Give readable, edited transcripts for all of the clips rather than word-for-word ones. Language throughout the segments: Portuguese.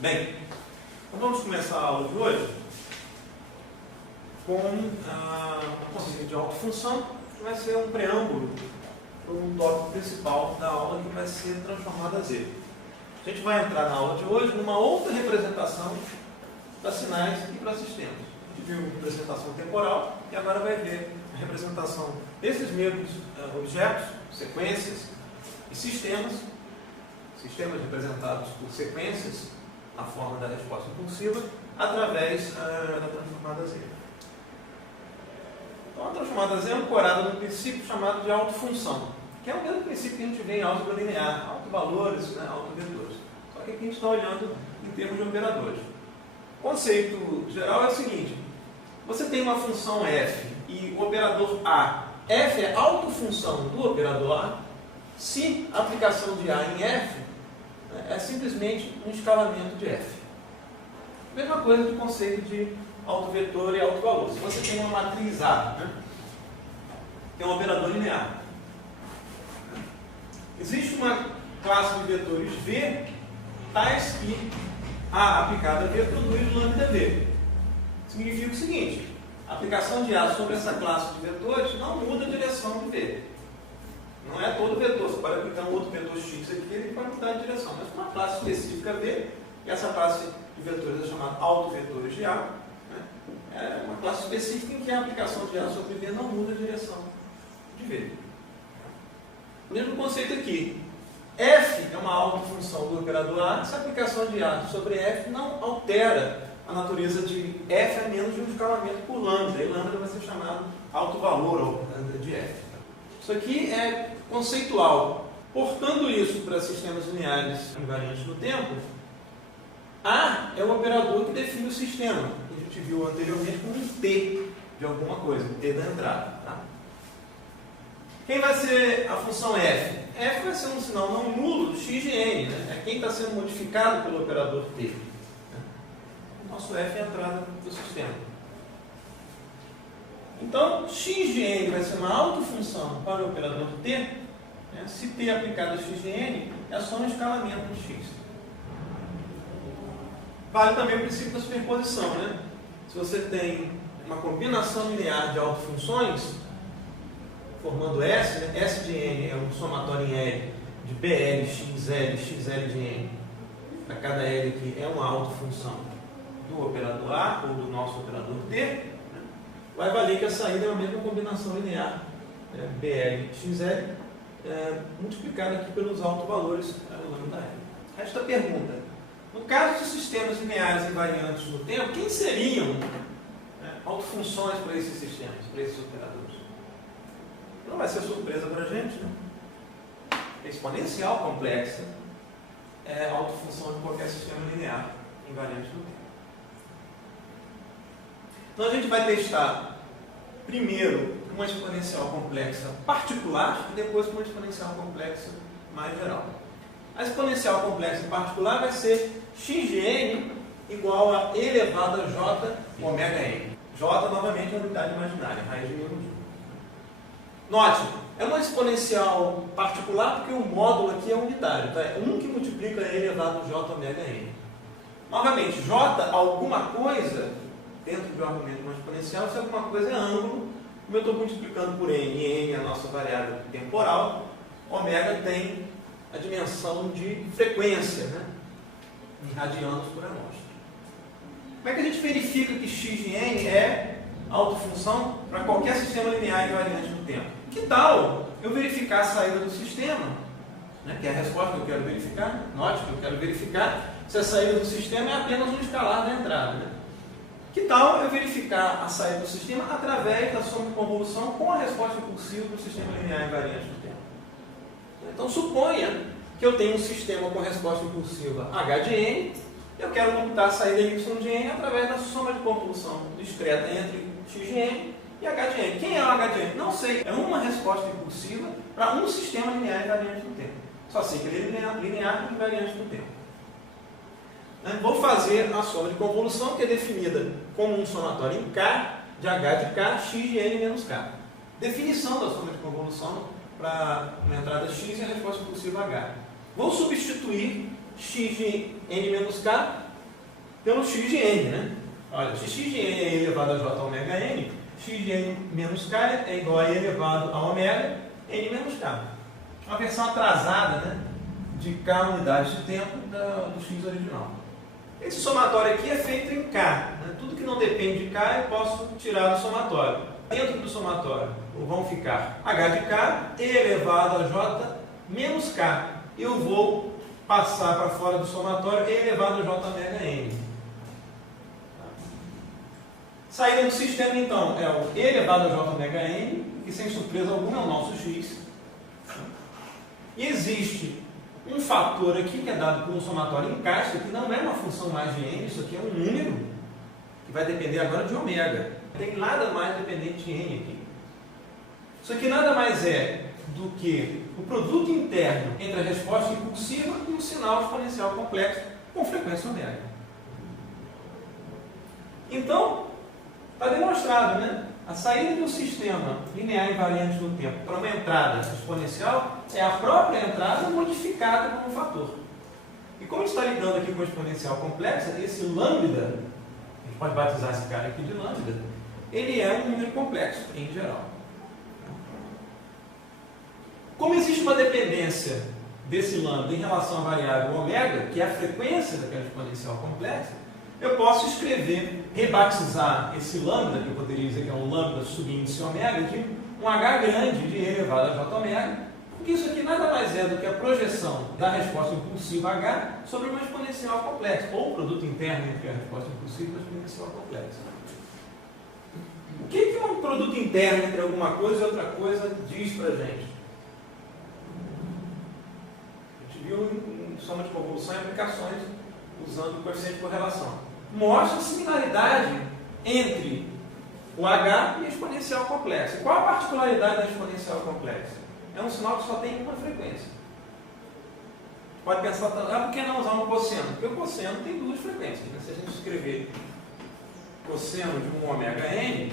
Bem, então vamos começar a aula de hoje com o conceito de autofunção, que vai ser um preâmbulo para um tópico principal da aula, que vai ser transformada a Z. A gente vai entrar na aula de hoje numa outra representação para sinais e para sistemas. A gente viu a representação temporal e agora vai ver a representação desses mesmos objetos, sequências e sistemas representados por sequências na forma da resposta impulsiva, através da transformada Z. Então, a transformada Z é ancorada num princípio chamado de autofunção, que é o mesmo princípio que a gente vê em álgebra linear, autovalores, autovetores. Só que aqui a gente está olhando em termos de operadores. O conceito geral é o seguinte: você tem uma função f e o operador A. F é autofunção do operador A, se a aplicação de A em F é simplesmente um escalamento de F. Mesma coisa do conceito de autovetor e autovalor. Se você tem uma matriz A, tem um operador linear. Existe uma classe de vetores V, tais que A aplicada a V produz lambda V. Significa o seguinte: a aplicação de A sobre essa classe de vetores não muda a direção de V. Não é todo vetor, você pode aplicar um outro vetor X aqui, ele pode mudar de direção. Mas uma classe específica V, e essa classe de vetores é chamada autovetores de A, é uma classe específica em que a aplicação de A sobre V não muda a direção de V. O mesmo conceito aqui. F é uma autofunção do operador A, essa aplicação de A sobre F não altera a natureza de F a menos de um escalamento por lambda, e lambda vai ser chamado autovalor de F. Isso aqui é conceitual. Portando isso para sistemas lineares invariantes no tempo, A é o operador que define o sistema, que a gente viu anteriormente como um T de alguma coisa, um T da entrada. Tá? Quem vai ser a função F? F vai ser um sinal não nulo x de n, é quem está sendo modificado pelo operador T. O nosso F é a entrada do sistema. Então, x de n vai ser uma autofunção para o operador t. Se t aplicado a x de n, é só um escalamento de x. Vale também o princípio da superposição. Se você tem uma combinação linear de autofunções, formando S, S de n é um somatório em L de BL, XL, XL de n. Para cada L que é uma autofunção do operador A ou do nosso operador t, vai valer que a saída é a mesma combinação linear, BL XL, multiplicada aqui pelos autovalores lambda L. Resta a pergunta: no caso de sistemas lineares invariantes no tempo, quem seriam autofunções para esses sistemas, para esses operadores? Não vai ser surpresa para a gente, A exponencial complexa é a autofunção de qualquer sistema linear invariante no tempo. Então a gente vai testar primeiro uma exponencial complexa particular e depois uma exponencial complexa mais geral. A exponencial complexa particular vai ser x de n igual a e elevado a j ômega n. J, novamente, é a unidade imaginária, raiz de menos 1. Note, é uma exponencial particular porque o módulo aqui é unitário. Tá? É 1 que multiplica e elevado a j ômega n. Novamente, j alguma coisa dentro de um argumento não exponencial, se alguma coisa é ângulo, como eu estou multiplicando por n, e n é a nossa variável temporal, ômega tem a dimensão de frequência, em radianos por amostra. Como é que a gente verifica que x de n é autofunção para qualquer sistema linear invariante no tempo? Que tal eu verificar a saída do sistema, que é a resposta que eu quero verificar? Note que eu quero verificar se a saída do sistema é apenas um escalar da entrada. Que tal eu verificar a saída do sistema através da soma de convolução com a resposta impulsiva do sistema linear invariante do tempo? Então, suponha que eu tenho um sistema com resposta impulsiva h de n, eu quero computar a saída y de n através da soma de convolução discreta entre x de n e h de n. Quem é o h de n? Não sei. É uma resposta impulsiva para um sistema linear invariante do tempo. Só sei que ele é linear invariante do tempo. Vou fazer a soma de convolução, que é definida como um somatório em K, de H de K, x de n menos K. Definição da soma de convolução para uma entrada x e a resposta impulsiva H. Vou substituir x de n menos K pelo x de n, né? Olha, se x de n é elevado a j ômega n, x de n menos k é igual a e elevado a ômega n menos k. Uma versão atrasada, né, de k unidades de tempo do x original. Esse somatório aqui é feito em k. Né? Tudo que não depende de k eu posso tirar do somatório. Dentro do somatório vão ficar h de k, e elevado a j menos k. Eu vou passar para fora do somatório e elevado a j ômega n. Saída do sistema, então, é o e elevado a j ômega n, que sem surpresa alguma é o nosso x. E existe um fator aqui que é dado por um somatório em k, isso aqui não é uma função mais de n, isso aqui é um número que vai depender agora de ômega. Não tem nada mais dependente de n aqui. Isso aqui nada mais é do que o produto interno entre a resposta impulsiva e o sinal exponencial complexo com frequência ômega. Então, está demonstrado, né? A saída de um sistema linear invariante no tempo para uma entrada exponencial é a própria entrada modificada por um fator. E como a gente está lidando aqui com a exponencial complexa, esse lambda, a gente pode batizar esse cara aqui de lambda, ele é um número complexo em geral. Como existe uma dependência desse lambda em relação à variável ômega, que é a frequência daquela exponencial complexa, eu posso escrever, rebatizar esse lambda, que eu poderia dizer que é um lambda subíndice ômega, de um h grande de e elevado a j ômega, porque isso aqui nada mais é do que a projeção da resposta impulsiva h sobre uma exponencial complexa, ou o produto interno entre a resposta impulsiva e uma exponencial complexa. O que um produto interno entre alguma coisa e outra coisa diz para a gente? A gente viu em soma de convolução e aplicações usando o coeficiente de correlação. Mostra a similaridade entre o h e a exponencial complexa. Qual a particularidade da exponencial complexa? É um sinal que só tem uma frequência. Pode pensar, por que não usar um cosseno? Porque o cosseno tem duas frequências. Né? Se a gente escrever cosseno de um ômega n,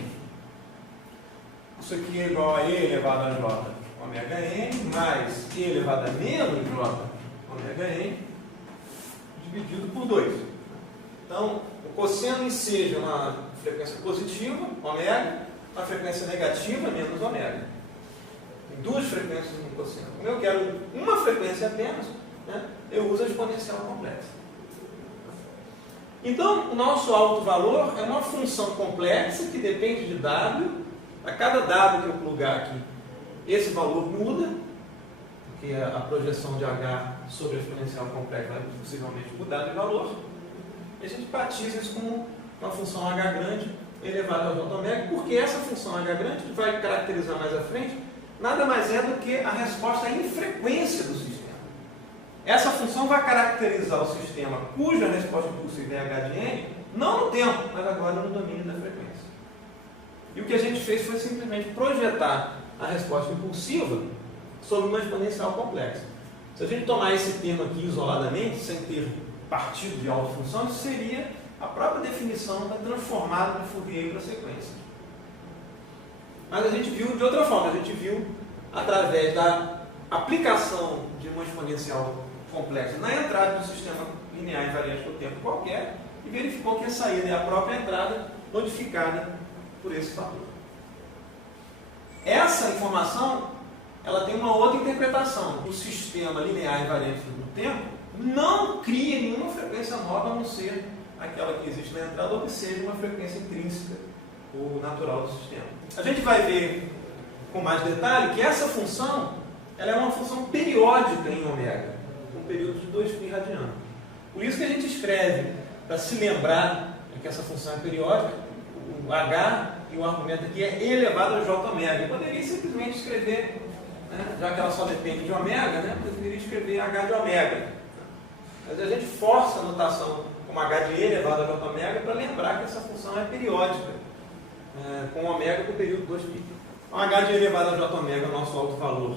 isso aqui é igual a e elevado a j ômega n mais e elevado a menos j ômega n dividido por 2. Então, o cosseno enseja uma frequência positiva, ômega, uma frequência negativa, menos ômega. Tem duas frequências no cosseno. Como eu quero uma frequência apenas, né, eu uso a exponencial complexa. Então, o nosso alto valor é uma função complexa que depende de W. A cada W que eu plugar aqui, esse valor muda, porque a projeção de H sobre a exponencial complexa vai possivelmente mudar de valor. E a gente batiza isso como uma função H grande elevada ao j ômega, porque essa função H grande, que vai caracterizar mais à frente, nada mais é do que a resposta à infrequência do sistema. Essa função vai caracterizar o sistema cuja resposta impulsiva é H de n, não no tempo, mas agora no domínio da frequência. E o que a gente fez foi simplesmente projetar a resposta impulsiva sobre uma exponencial complexa. Se a gente tomar esse termo aqui isoladamente, sem ter partido de autofunção, isso seria a própria definição da transformada de Fourier para sequência. Mas a gente viu de outra forma, a gente viu através da aplicação de uma exponencial complexa na entrada do sistema linear invariante do tempo qualquer e verificou que a saída é a própria entrada modificada por esse fator. Essa informação ela tem uma outra interpretação. O sistema linear invariante do tempo não cria nenhuma frequência nova a não ser aquela que existe na entrada ou que seja uma frequência intrínseca ou natural do sistema. A gente vai ver com mais detalhe que essa função ela é uma função periódica em ômega, com um período de 2π radiano. Por isso que a gente escreve, para se lembrar que essa função é periódica, o h e o argumento aqui é e elevado a j ômega. Eu poderia simplesmente escrever, né, já que ela só depende de ômega, né, eu poderia escrever h de ômega. Mas a gente força a notação como h de e elevado a j ômega para lembrar que essa função é periódica, com ômega com o período 2π. Então, h de e elevado a j ômega é o nosso alto valor,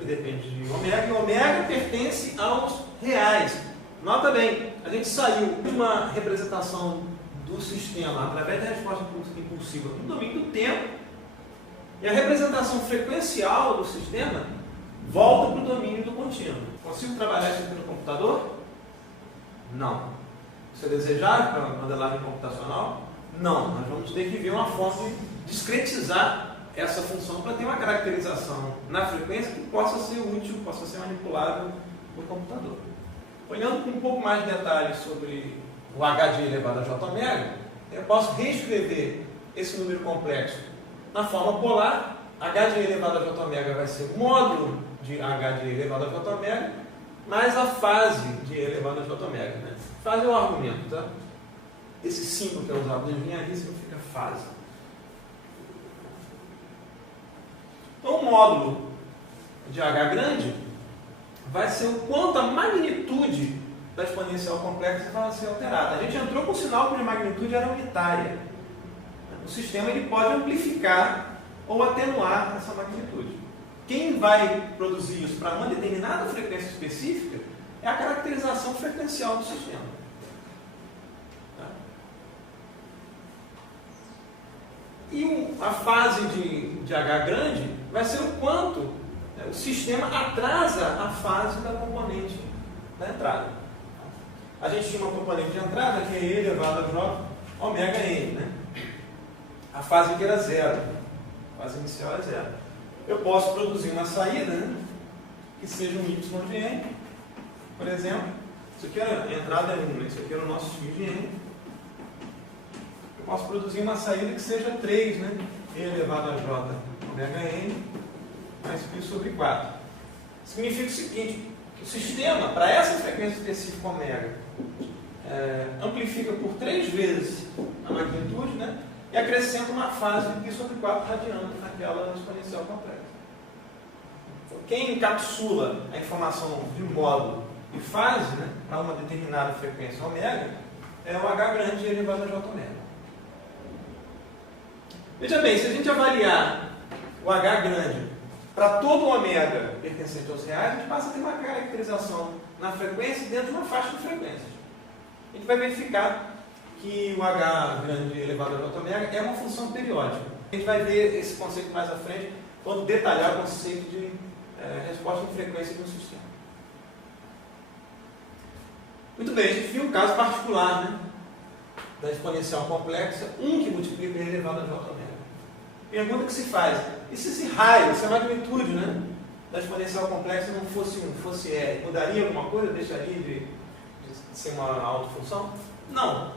que depende de ômega, e ômega pertence aos reais. Nota bem, a gente saiu de uma representação do sistema através da resposta impulsiva no domínio do tempo, e a representação frequencial do sistema volta para o domínio do contínuo. Consigo trabalhar isso aqui no computador? Não. Isso é desejável para a modelagem computacional? Não, nós vamos ter que ver uma forma de discretizar essa função para ter uma caracterização na frequência que possa ser útil, possa ser manipulável por computador. Olhando com um pouco mais de detalhes sobre o h de elevado a j omega, eu posso reescrever esse número complexo na forma polar. H de elevado a j omega vai ser módulo de h de elevado a j omega mais a fase de elevado a j omega. Né? Fase é o argumento, tá? Esse símbolo que é usado na engenharia significa fase. Então, o módulo de h grande vai ser o quanto a magnitude da exponencial complexa vai ser alterada. A gente entrou com o sinal que a magnitude era unitária. O sistema ele pode amplificar ou atenuar essa magnitude. Quem vai produzir isso para uma determinada frequência específica é a caracterização frequencial do sistema. E a fase de H grande vai ser o quanto o sistema atrasa a fase da componente da entrada. A gente tinha uma componente de entrada que é E elevado a J omega N. Né? A fase que era zero. A fase inicial é zero. Eu posso produzir uma saída, né, que seja um Y de N, por exemplo. Isso aqui a entrada é 1, né? Isso aqui era o nosso X de N. Eu posso produzir uma saída que seja 3, né? E elevado a J omega N mais π sobre 4. Significa o seguinte, que o sistema, para essa frequência específica omega, amplifica por 3 vezes a magnitude, né? E acrescenta uma fase de π sobre 4 radiano naquela exponencial complexa. Então, quem encapsula a informação de módulo e fase, né, para uma determinada frequência omega é o H grande elevado a J omega. Veja bem, se a gente avaliar o H grande para todo o ômega pertencente aos reais, a gente passa a ter uma caracterização na frequência dentro de uma faixa de frequências. A gente vai verificar que o H grande elevado a J omega é uma função periódica. A gente vai ver esse conceito mais à frente quando detalhar o conceito de resposta de frequência de um sistema. Muito bem, a gente viu um caso particular, né, da exponencial complexa, 1 que multiplica E elevado a J omega. Pergunta que se faz, e se esse raio, se a magnitude, né, da exponencial complexa não fosse 1, fosse R, mudaria alguma coisa? Deixaria de ser uma autofunção? Não.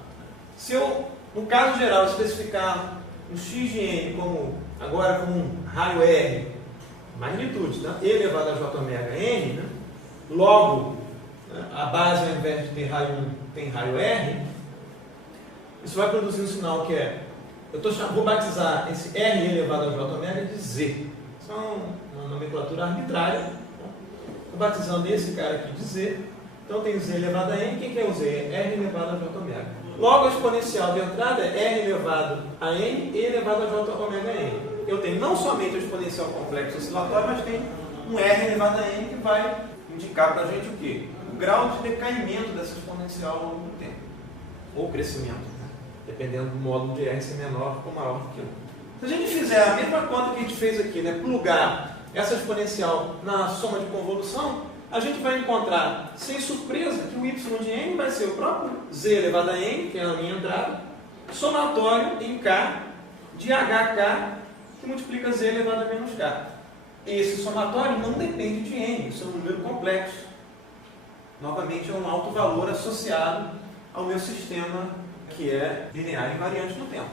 Se eu, no caso geral, especificar um x de n como, agora como um raio R, magnitude, tá? E elevado a J omega N, né? Logo, né, a base, ao invés de ter raio 1, tem raio R, isso vai produzir um sinal que é, vou batizar esse R elevado a J omega de Z. Isso é uma nomenclatura arbitrária. Estou batizando esse cara aqui de Z. Então tem Z elevado a N. Quem que é o Z? R elevado a J omega. Logo, a exponencial de entrada é R elevado a N e elevado a J omega N. Eu tenho não somente a exponencial complexa oscilatória, mas tem um R elevado a N que vai indicar para a gente o quê? O grau de decaimento dessa exponencial ao longo do tempo. Ou crescimento. Dependendo do módulo de R ser menor ou maior que 1. Se a gente fizer a mesma conta que a gente fez aqui, né, plugar essa exponencial na soma de convolução, a gente vai encontrar, sem surpresa, que o y de n vai ser o próprio z elevado a n, que é a minha entrada, somatório em k de hk, que multiplica z elevado a menos k. Esse somatório não depende de n, isso é um número complexo. Novamente, é um alto valor associado ao meu sistema, que é linear invariante no tempo.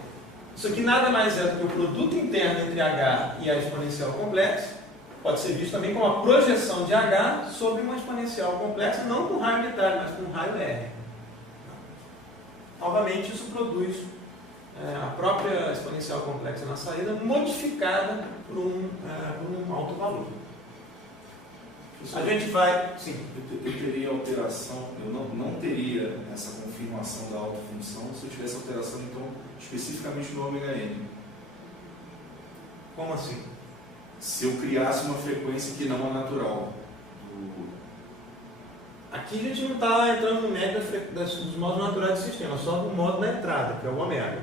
Isso aqui nada mais é do que o produto interno entre h e a exponencial complexa. Pode ser visto também como a projeção de h sobre uma exponencial complexa, não com raio unitário, mas com raio R. Novamente, isso produz a própria exponencial complexa na saída modificada por um alto valor. A gente vai... Sim. Eu teria alteração, eu não teria essa confirmação da autofunção se eu tivesse alteração, então, especificamente no ômega n. Como assim? Se eu criasse uma frequência que não é natural. Aqui a gente não está entrando no mérito dos modos naturais do sistema, só no modo da entrada, que é o ômega.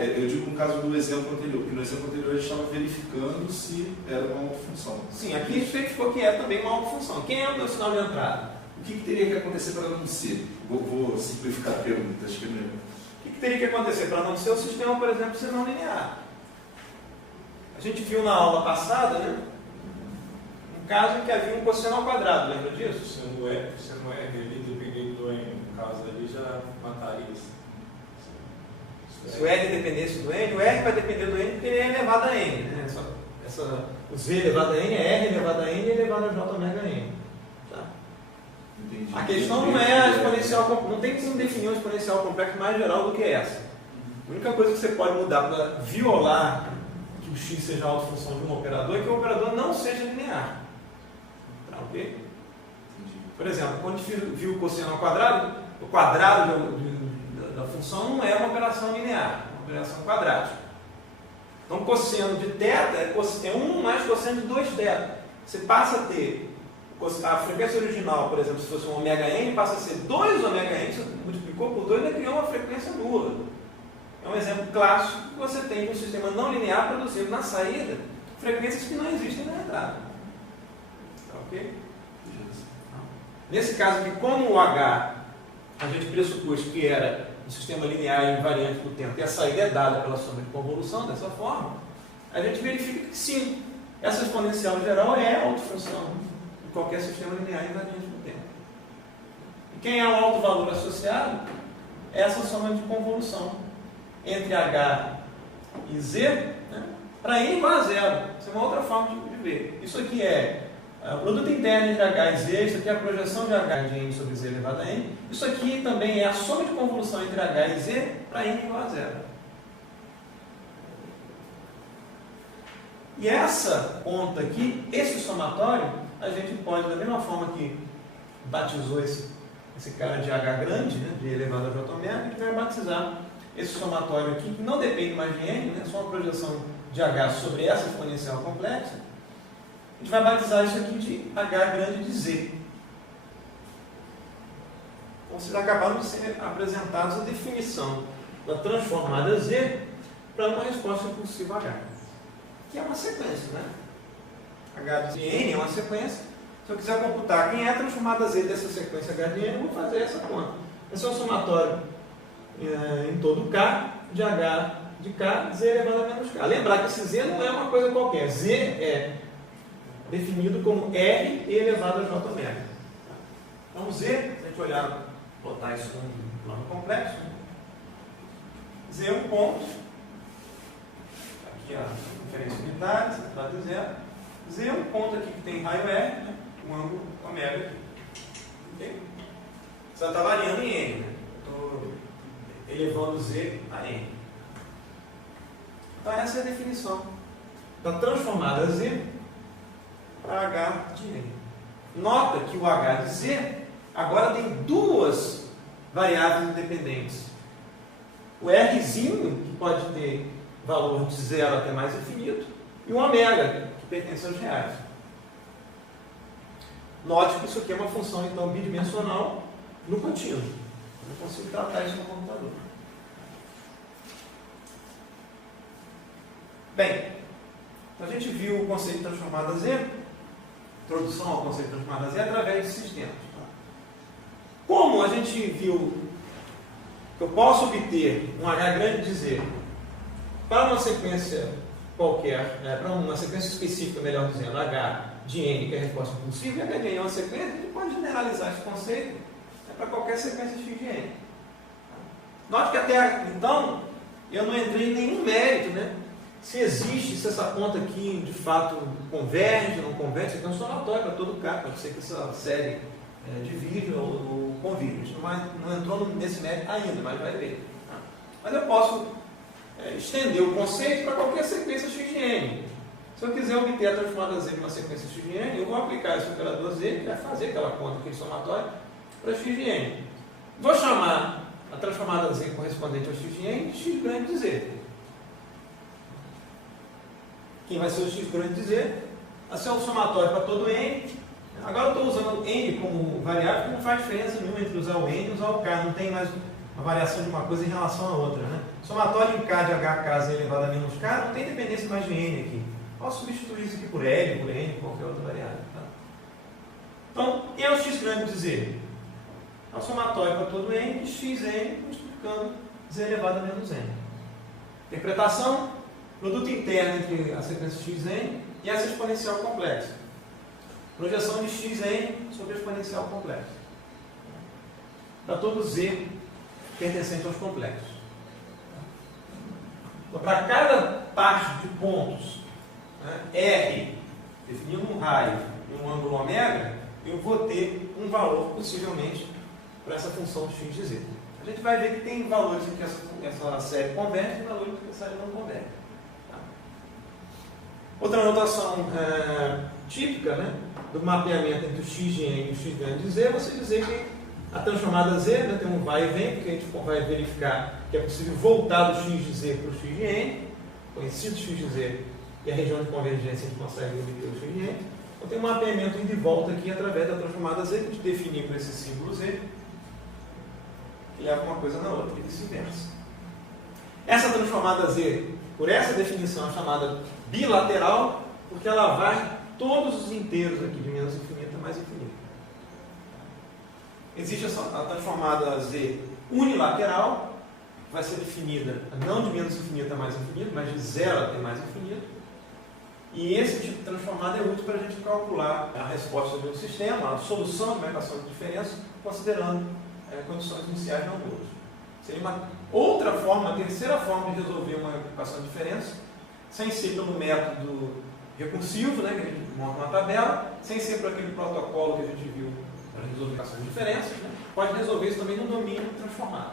Eu digo no caso do exemplo anterior, porque no exemplo anterior a gente estava verificando se era uma autofunção. Sim, aqui a gente verificou que é também uma autofunção. Quem é o meu sinal de entrada? O que teria que acontecer para não ser? Vou simplificar a pergunta. Acho que O que teria que acontecer para não ser o sistema, por exemplo, ser não linear? A gente viu na aula passada, né, um caso em que havia um cosseno ao quadrado, lembra disso? Sendo R ali, dependendo do N, no caso ali, já mataria isso. Se o R dependesse do N, o R vai depender do N porque ele é elevado a N. Né? O Z elevado a N é R elevado a N e elevado a J omega N. Tá? entendi. A questão não é a exponencial, não tem como definir uma exponencial complexa mais geral do que essa. A única coisa que você pode mudar para violar que o x seja a autofunção de um operador é que o operador não seja linear. Tá, ok? Entendi. Por exemplo, quando a gente viu o cosseno ao quadrado, o quadrado da função não é uma operação linear, é uma operação quadrática. Então, cosseno de θ é 1 mais cosseno de 2θ. Você passa a ter a frequência original, por exemplo, se fosse um ômega n, passa a ser 2 ômega n, você multiplicou por 2 e criou uma frequência nula. É um exemplo clássico que você tem de um sistema não linear produzindo na saída frequências que não existem na entrada. Tá, ok? Nesse caso aqui, como o H a gente pressupôs que era um sistema linear e invariante do tempo e a saída é dada pela soma de convolução, dessa forma, a gente verifica que sim, essa exponencial geral é a autofunção de qualquer sistema linear invariante do tempo. E quem é o alto valor associado? É essa soma de convolução entre H e Z, né, para n igual a zero. Isso é uma outra forma de ver. Isso aqui é o produto interno entre H e Z, isso aqui é a projeção de H de n sobre Z elevado a n. Isso aqui também é a soma de convolução entre H e Z para n igual a zero. E essa conta aqui, esse somatório, a gente pode, da mesma forma que batizou esse cara de H grande, né, de elevado a J omega, a gente vai batizar esse somatório aqui, que não depende mais de n, né, só uma projeção de H sobre essa exponencial complexa. A gente vai batizar isso aqui de H grande de Z. Então, vocês acabaram de ser apresentados a definição da transformada Z para uma resposta impulsiva H, que é uma sequência, né? H de N é uma sequência. Se eu quiser computar quem é a transformada Z dessa sequência H de N, eu vou fazer essa conta. Esse é um somatório em todo K de H de K, Z elevado a menos K. Lembrar que esse Z não é uma coisa qualquer. Z é definido como R elevado a J omega. Então, Z, se a gente olhar, botar isso num plano complexo, né? Z é um ponto, aqui a diferença unitária, centrado de zero. Z é um ponto aqui que tem raio R, né? Um ângulo omega aqui. Okay? Você está variando em N, né? Estou elevando Z a N. Então, essa é a definição da transformada Z para H de N. Nota que o H de Z agora tem duas variáveis independentes. O Rzinho, que pode ter valor de 0 até mais infinito, e o ômega, que pertence aos reais. Note que isso aqui é uma função, então, bidimensional no contínuo. Eu não consigo tratar isso no computador. Bem, a gente viu o conceito de transformada Z, introdução ao conceito de transformada Z, através de sistemas. Como a gente viu que eu posso obter um H grande de Z para uma sequência qualquer, para uma sequência específica, melhor dizendo, H de N, que é a resposta impulsiva, e H de N é uma sequência, a gente pode generalizar esse conceito para qualquer sequência x de N. Note que até então eu não entrei em nenhum mérito, né? Se existe, se essa conta aqui de fato converge, não converge, isso aqui é um somatório para todo K, pode ser que essa série divide ou convive. A gente não entrou nesse mérito ainda, mas vai ver. Tá? Mas eu posso estender o conceito para qualquer sequência x de N. Se eu quiser obter a transformada Z de uma sequência x de N, eu vou aplicar esse operador Z, que vai fazer aquela conta, aquele somatório, para x de N. Vou chamar a transformada Z correspondente ao x de N de x grande de Z. Quem vai ser o x grande de Z? Vai ser o somatório para todo N. Agora eu estou usando N como variável, que não faz diferença nenhuma entre usar o N e usar o K. Não tem mais uma variação de uma coisa em relação à outra, né? Somatório em K de HK Z elevado a menos K não tem dependência mais de N aqui. Posso substituir isso aqui por L, por N, qualquer outra variável. Tá? Então, quem é o x grande de z? É o somatório para todo n de xn multiplicando z elevado a menos n. Interpretação, produto interno entre a sequência xn e essa exponencial complexa. Projeção de xn sobre a exponencial complexa. Para todo z pertencente aos complexos. Então, para cada parte de pontos, né, R, definindo um raio e um ângulo ômega, eu vou ter um valor, possivelmente, para essa função x de z. A gente vai ver que tem valores em que essa série converge e valores em que essa série não converge. Tá? Outra notação típica, né, do mapeamento entre o x de n e o x grande de z é você dizer que a transformada z, né, tem um vai e vem, porque a gente vai verificar que é possível voltar do x de z para o x de n, conhecido x de z, e a região de convergência a gente consegue obter o x de n. Então tem um mapeamento indo e volta aqui através da transformada z, que a gente define por esse símbolo z, que leva uma coisa na outra e vice-versa. Essa transformada z, por essa definição, é chamada bilateral, porque ela vai todos os inteiros aqui, de menos infinito a mais infinito. Existe a transformada z unilateral, que vai ser definida não de menos infinito a mais infinito, mas de zero até mais infinito. E esse tipo de transformada é útil para a gente calcular a resposta de um sistema, a solução de uma equação de diferença, considerando condições iniciais não nulas. Seria uma outra forma, uma terceira forma de resolver uma equação de diferença, sem ser pelo método recursivo, né, que a gente monta uma tabela, sem ser por aquele protocolo que a gente viu para resolver equações de diferença, né, pode resolver isso também no domínio transformado,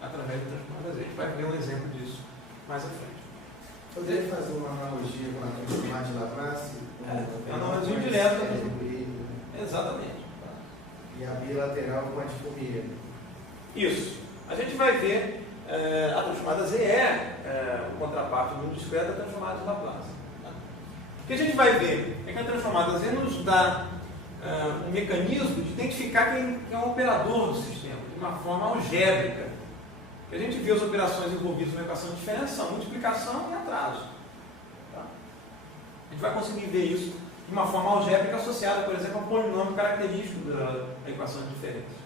através da transformada z. A gente vai ver um exemplo disso mais à frente. Poderia fazer uma analogia com a transformada de Laplace? Analogia direta. Exatamente. E a bilateral com a de Fourier. Isso. A gente vai ver, a transformada z o contraparte do número discreto da transformada de Laplace. Tá? O que a gente vai ver é que a transformada z nos dá um mecanismo de identificar quem é um operador do sistema, de uma forma algébrica. A gente vê as operações envolvidas na equação de diferença são multiplicação e atraso. Tá? A gente vai conseguir ver isso de uma forma algébrica associada, por exemplo, ao polinômio característico da equação de diferença.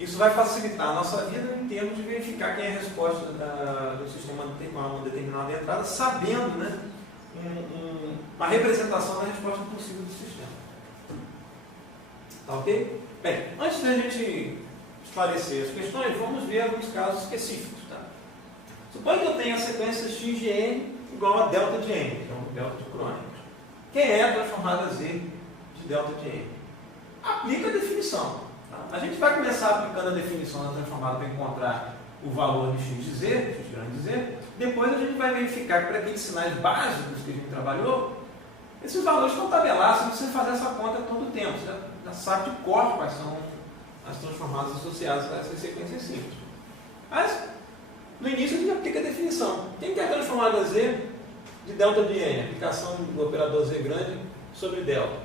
Isso vai facilitar a nossa vida em termos de verificar quem é a resposta do sistema a uma determinada entrada, sabendo, né, uma representação da resposta possível do sistema. Tá ok? Bem, antes da gente esclarecer as questões, vamos ver alguns casos específicos. Tá? Suponha que eu tenha a sequência x de n igual a delta de n, que é um delta de Kronecker. Quem é a transformada z de delta de n? Aplica a definição. Tá? A gente vai começar aplicando a definição da transformada para encontrar o valor de x de z, x grande de z. Depois a gente vai verificar que para aqueles sinais básicos que a gente trabalhou, esses valores estão tabelados, você não precisa fazer essa conta todo o tempo. Você já sabe de cor quais são as transformadas associadas a essas sequências simples. Mas, no início, a gente aplica a definição. Quem que é a transformada z de delta de n? Aplicação do operador z grande sobre delta.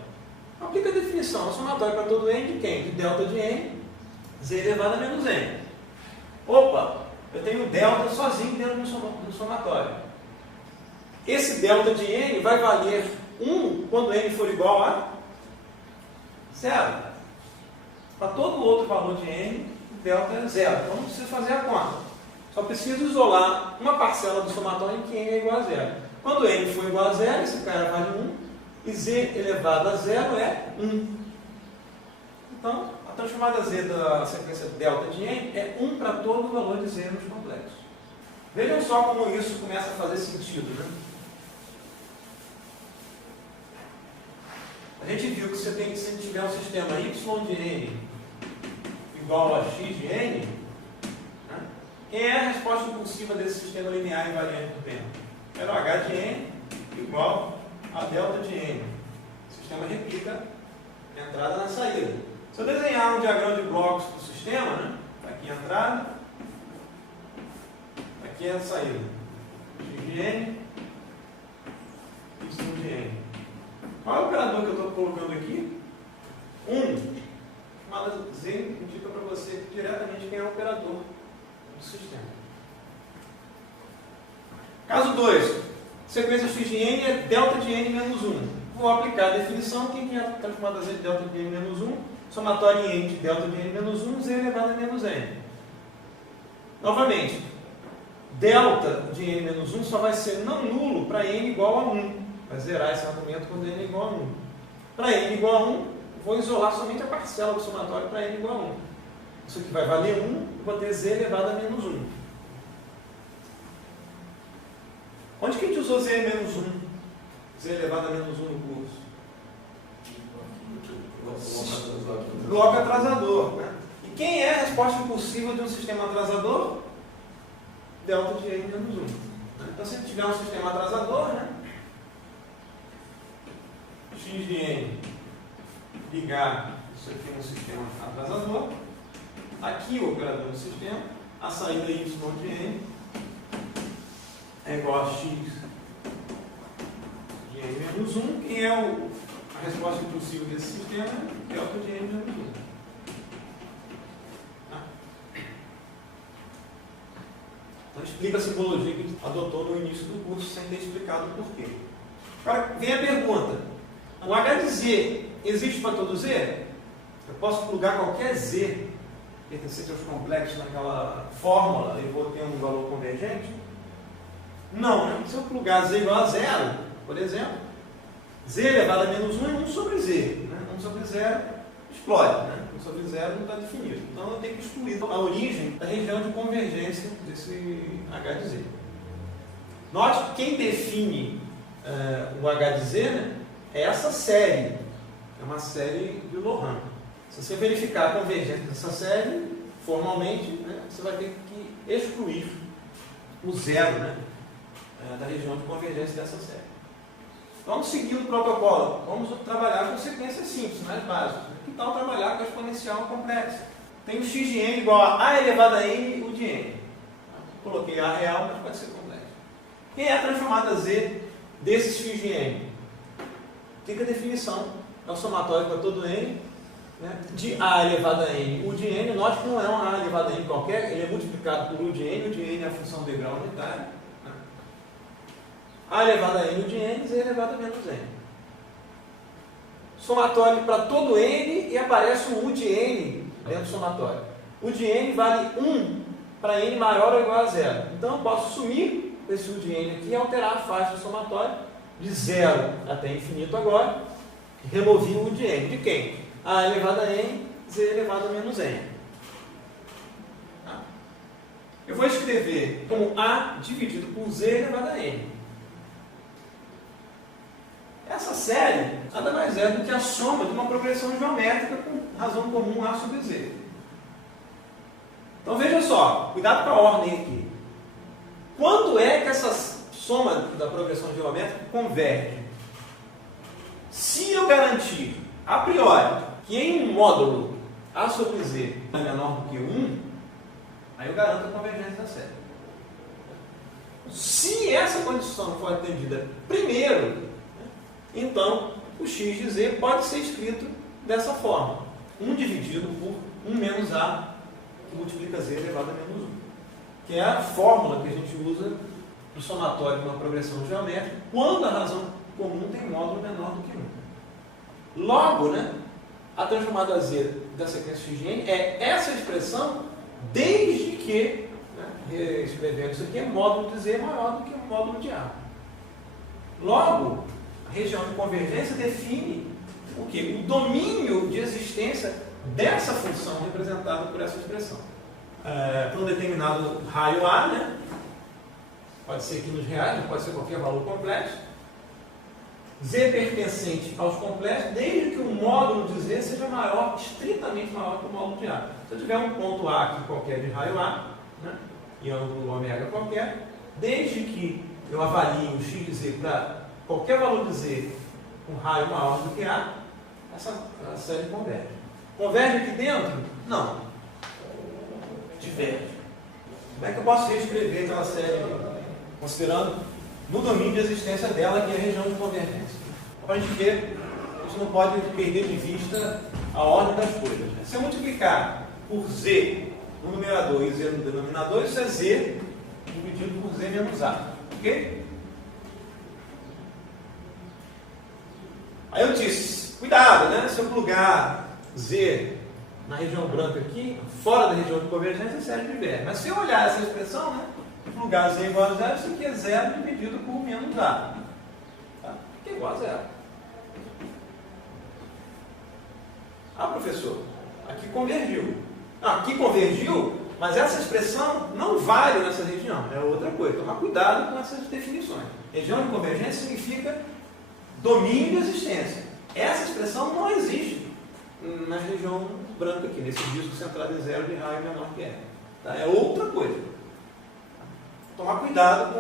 Aplica a definição. A somatória para todo n de quem? De delta de n, z elevado a menos n. Opa! Eu tenho delta sozinho dentro do somatório. Esse delta de n vai valer 1 quando n for igual a 0. Para todo outro valor de n, o delta é 0. Então não precisa fazer a conta. Só preciso isolar uma parcela do somatório em que n é igual a 0. Quando n for igual a 0, esse cara vale 1. E z elevado a 0 é 1. Então, a transformada z da sequência delta de n é 1 para todo o valor de z nos complexos. Vejam só como isso começa a fazer sentido, né? A gente viu que se a gente tiver um sistema y de n igual a x de n, né? Quem é a resposta impulsiva desse sistema linear invariante do tempo? Era o h de n igual a delta de n. O sistema replica a entrada na saída. Se eu desenhar um diagrama de blocos do sistema, né? Aqui a entrada, aqui é a saída. X de n, y de n. Qual é o operador que eu estou colocando aqui? 1. Chamada z indica para você diretamente quem é o operador do sistema. Caso 2. Sequência x de n é delta de n menos 1. vou aplicar a definição. Quem é a transformada Z de delta de n menos 1? Somatório em n de delta de n menos 1, z elevado a menos n. Novamente, delta de n menos 1 só vai ser não nulo para n igual a 1. Vai zerar esse argumento quando n é igual a 1. Para n igual a 1, vou isolar somente a parcela do somatório para n igual a 1. Isso aqui vai valer 1, vou ter z elevado a menos 1. Onde que a gente usou z menos 1? Z elevado a menos 1 no curso? Bloco atrasador. Né? E quem é a resposta impulsiva de um sistema atrasador? Delta de n menos 1. Então, se tiver um sistema atrasador, né? X de n ligar isso aqui no sistema atrasador, aqui o operador do sistema, a saída y de n é igual a x de n menos 1, quem é a resposta impulsiva desse sistema? Delta de n menos 1. Então explica a simbologia que a gente adotou no início do curso sem ter explicado o porquê. Agora vem a pergunta: o H de Z existe para todo Z? Eu posso plugar qualquer Z pertencente aos complexos naquela fórmula e vou ter um valor convergente? Não, né? Se eu plugar Z igual a 0, por exemplo, Z elevado a menos 1 é 1 sobre Z. Né? 1 sobre 0 explode. Né? 1 sobre 0 não está definido. Então eu tenho que excluir a origem da região de convergência desse H de Z. Note que quem define o H de Z, né, é essa série. É uma série de Laurent. Se você verificar a convergência dessa série, formalmente, né, você vai ter que excluir o zero, né, da região de convergência dessa série. Vamos seguir o protocolo. Vamos trabalhar com sequências simples, mais básicas. Que tal trabalhar com a exponencial complexa? Tem o x de n igual a elevado a n u de n. Coloquei a real, mas pode ser complexo. Quem é a transformada z desses x de n? Fica a definição. É o somatório para todo n, né, de a elevado a n u de n. Note que não é um a elevado a n qualquer, ele é multiplicado por u de n é a função de grau unitário. Né? A elevado a n u de n, z elevado a menos n. Somatório para todo n e aparece o u de n dentro do somatório. O de n vale 1 para n maior ou igual a 0. Então eu posso sumir esse u de n aqui e alterar a faixa do somatório de 0 até infinito agora. Removi o u de n. De quem? A elevado a n, z elevado a menos n. Eu vou escrever como a dividido por z elevado a n. Essa série nada mais é do que a soma de uma progressão geométrica com razão comum A sobre Z. Então veja só, cuidado com a ordem aqui. Quando é que essa soma da progressão geométrica converge? Se eu garantir, a priori, que em um módulo A sobre Z é menor do que 1, aí eu garanto a convergência da série. Se essa condição for atendida primeiro, então o x de z pode ser escrito dessa forma: 1 dividido por 1 menos a, que multiplica z elevado a menos 1. Que é a fórmula que a gente usa para o somatório de uma progressão geométrica quando a razão comum tem módulo menor do que 1. Logo, né, a transformada z da sequência x de n é essa expressão desde que, né, escrevendo isso aqui, módulo de z é maior do que o módulo de a. Logo, a região de convergência define o quê? O domínio de existência dessa função representada por essa expressão. Para um determinado raio A, né? Pode ser aqui nos reais, pode ser qualquer valor complexo. Z pertencente aos complexos, desde que o módulo de Z seja maior, estritamente maior que o módulo de A. Se eu tiver um ponto A aqui qualquer de raio A, né, em ângulo ômega qualquer, desde que eu avalie o x de Z para qualquer valor de Z com raio maior do que A, essa série converge. Converge aqui dentro? Não. Diverge. Como é que eu posso reescrever aquela série considerando no domínio de existência dela, que é a região de convergência? Para a gente ver, a gente não pode perder de vista a ordem das coisas. Né? Se eu multiplicar por Z no numerador e Z no denominador, isso é Z dividido por Z menos A. Ok? Aí eu disse, cuidado, né? Se eu plugar Z na região branca aqui, fora da região de convergência, serve de VR. Mas se eu olhar essa expressão, né? Plugar Z igual a zero, isso aqui é zero dividido por menos A. Tá? Que é igual a zero. Ah, professor, aqui convergiu. Aqui convergiu, mas essa expressão não vale nessa região. É outra coisa. Tomar cuidado com essas definições. Região de convergência significa domínio de existência. Essa expressão não existe na região branca aqui, nesse disco centrado em zero de raio menor que R. Tá? É outra coisa. Tomar cuidado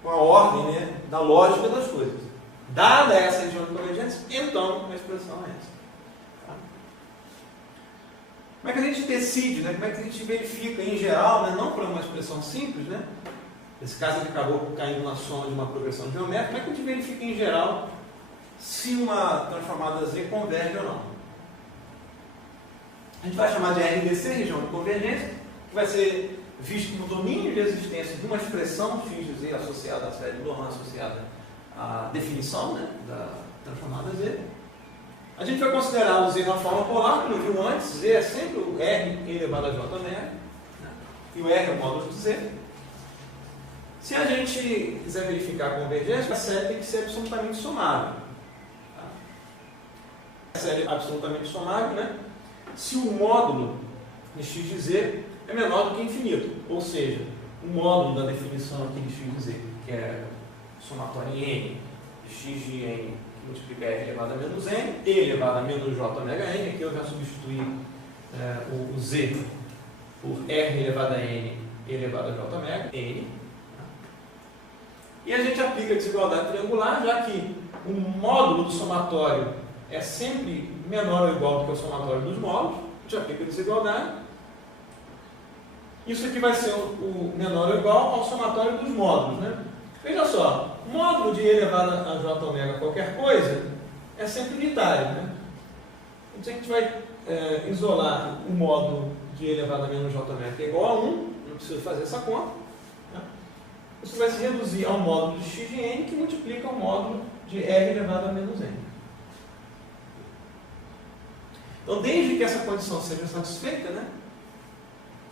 com a ordem, né, da lógica das coisas. Dada essa região de convergência, então a expressão é essa. Tá? Como é que a gente decide, né? Como é que a gente verifica em geral, né, não para uma expressão simples, né? Nesse caso ele acabou caindo na soma de uma progressão geométrica, como é que a gente verifica em geral se uma transformada Z converge ou não? A gente vai chamar de RDC, região de convergência, que vai ser visto como domínio de existência de uma expressão x de Z associada à série de Laurent, associada à definição, né, da transformada Z. A gente vai considerar o Z na forma polar, como viu antes. Z é sempre o R elevado a J ômega, né? E o R é o módulo de Z. Se a gente quiser verificar a convergência, a série tem que ser absolutamente somável. Tá? A série é absolutamente somável, né? Se o módulo de x de Z é menor do que infinito, ou seja, o módulo da definição aqui de x de Z, que é somatório em n, de x de n, que multiplica r elevado a menos n, e elevado a menos j ômega n, aqui eu já substituí o Z por r elevado a n elevado a j ômega n. E a gente aplica a desigualdade triangular, já que o módulo do somatório é sempre menor ou igual do que o somatório dos módulos, a gente aplica a desigualdade. Isso aqui vai ser o menor ou igual ao somatório dos módulos, né? Veja só, módulo de e elevado a j ômega qualquer coisa é sempre unitário, né? Então a gente vai isolar o módulo de e elevado a menos j ômega, que é igual a 1, não precisa fazer essa conta. Né? Isso vai se reduzir ao módulo de x de n, que multiplica o módulo de r elevado a menos n. Então, desde que essa condição seja satisfeita, né,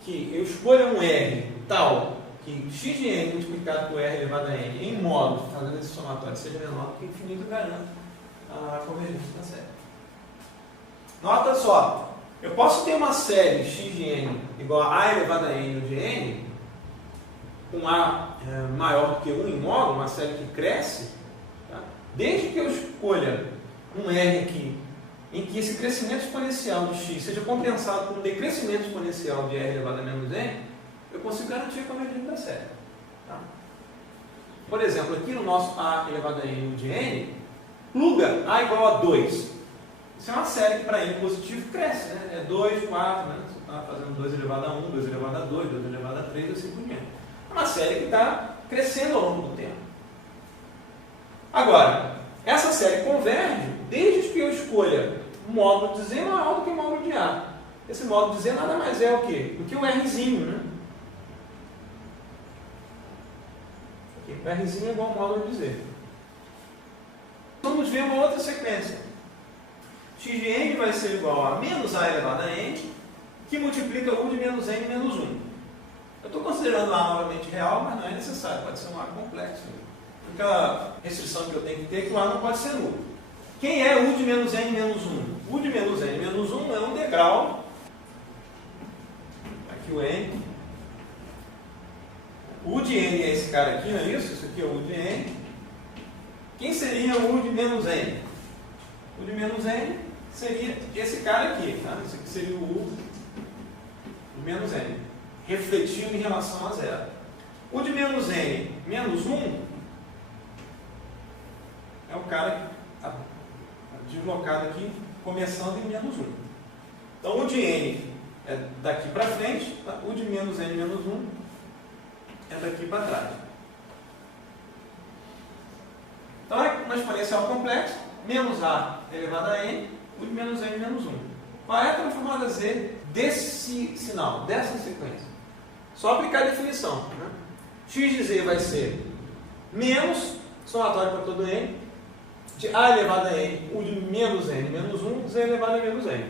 que eu escolha um R tal que x de n multiplicado por r elevado a n em módulos, fazendo esse somatório seja menor do que infinito, garante a convergência da série. Nota só, eu posso ter uma série x de n igual a elevado a n de n, com a maior do que 1 em módulo, uma série que cresce, tá? Desde que eu escolha um R aqui, em que esse crescimento exponencial de x seja compensado por um decrescimento exponencial de r elevado a menos n, eu consigo garantir a convergência da série. Tá? Por exemplo, aqui no nosso a elevado a n de n, pluga a igual a 2. Isso é uma série que para n positivo cresce, né? É 2, 4, né? Você está fazendo 2 elevado a 1, 2 elevado a 2, 2 elevado a 3, assim por diante. É uma série que está crescendo ao longo do tempo. Agora, essa série converge desde que eu escolha um módulo de Z maior do que o módulo de A. Esse módulo de Z nada mais é o quê? Do que o Rzinho, né? O Rzinho é igual ao módulo de Z. Vamos ver uma outra sequência. X de n vai ser igual a menos A elevado a n, que multiplica U de menos n menos 1. Eu estou considerando A novamente real, mas não é necessário, pode ser um A complexo. Aquela restrição que eu tenho que ter é que o A não pode ser nulo. Quem é U de menos n menos 1? U de menos n menos 1 é um degrau. Aqui o n. U de n é esse cara aqui, não é isso? Isso aqui é o U de n. Quem seria o U de menos n? U de menos n seria esse cara aqui. Tá? Esse aqui seria o U de menos n, refletindo em relação a zero. U de menos n menos 1 é o cara deslocado aqui, começando em menos 1. Então, U de n é daqui para frente, tá? U de menos n menos 1 é daqui para trás. Então, é uma exponencial complexa, menos A elevado a n, U de menos n menos 1. Qual é a transformada Z desse sinal, dessa sequência? Só aplicar a definição. Né? X de Z vai ser menos somatório para todo n, de A elevado a N, U de menos N menos 1, Z elevado a menos N.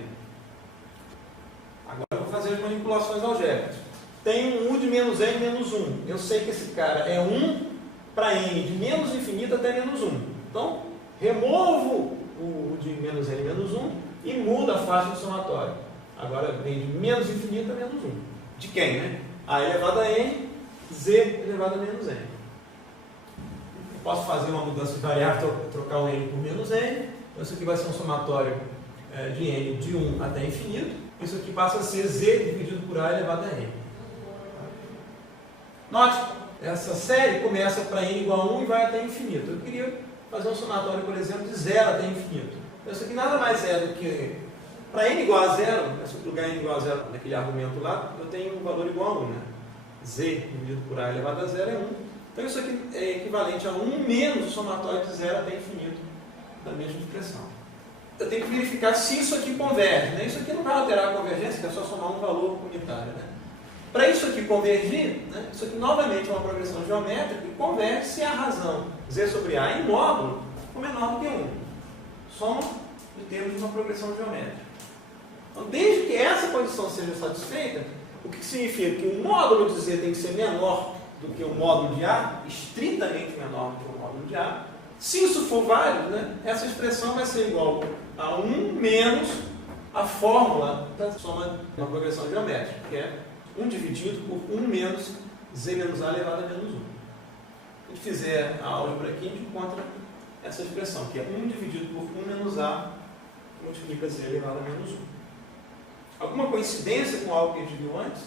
Agora eu vou fazer as manipulações algébricas. Tem um U de menos N menos 1. Eu sei que esse cara é 1 para N de menos infinito até menos 1. Então, removo o U de menos N menos 1 e muda a faixa do somatório. Agora vem de menos infinito a menos 1. De quem, né? A elevado a N, Z elevado a menos N. Eu posso fazer uma mudança de variável, trocar o N por menos N. Então, isso aqui vai ser um somatório de N de 1 até infinito. Isso aqui passa a ser Z dividido por A elevado a N. Note, essa série começa para N igual a 1 e vai até infinito. Eu queria fazer um somatório, por exemplo, de 0 até infinito. Então, isso aqui nada mais é do que, para N igual a 0, se eu plugar N igual a 0 naquele argumento lá, eu tenho um valor igual a 1, né? Z dividido por A elevado a 0 é 1. Então, isso aqui é equivalente a 1 menos o somatório de 0 até infinito da mesma expressão. Eu tenho que verificar se isso aqui converge, né? Isso aqui não vai alterar a convergência, que é só somar um valor unitário, né? Para isso aqui convergir, né? Isso aqui novamente é uma progressão geométrica e converge se a razão Z sobre A em módulo for menor do que 1. Soma em termos de uma progressão geométrica. Então, desde que essa condição seja satisfeita, o que significa que o módulo de Z tem que ser menor do que o módulo de A, estritamente menor do que o módulo de A. Se isso for válido, né, essa expressão vai ser igual a 1 menos a fórmula da soma de uma progressão geométrica, que é 1 dividido por 1 menos Z menos A elevado a menos 1. Se a gente fizer a álgebra aqui, a gente encontra essa expressão, que é 1 dividido por 1 menos A, que multiplica Z elevado a menos 1. Alguma coincidência com algo que a gente viu antes?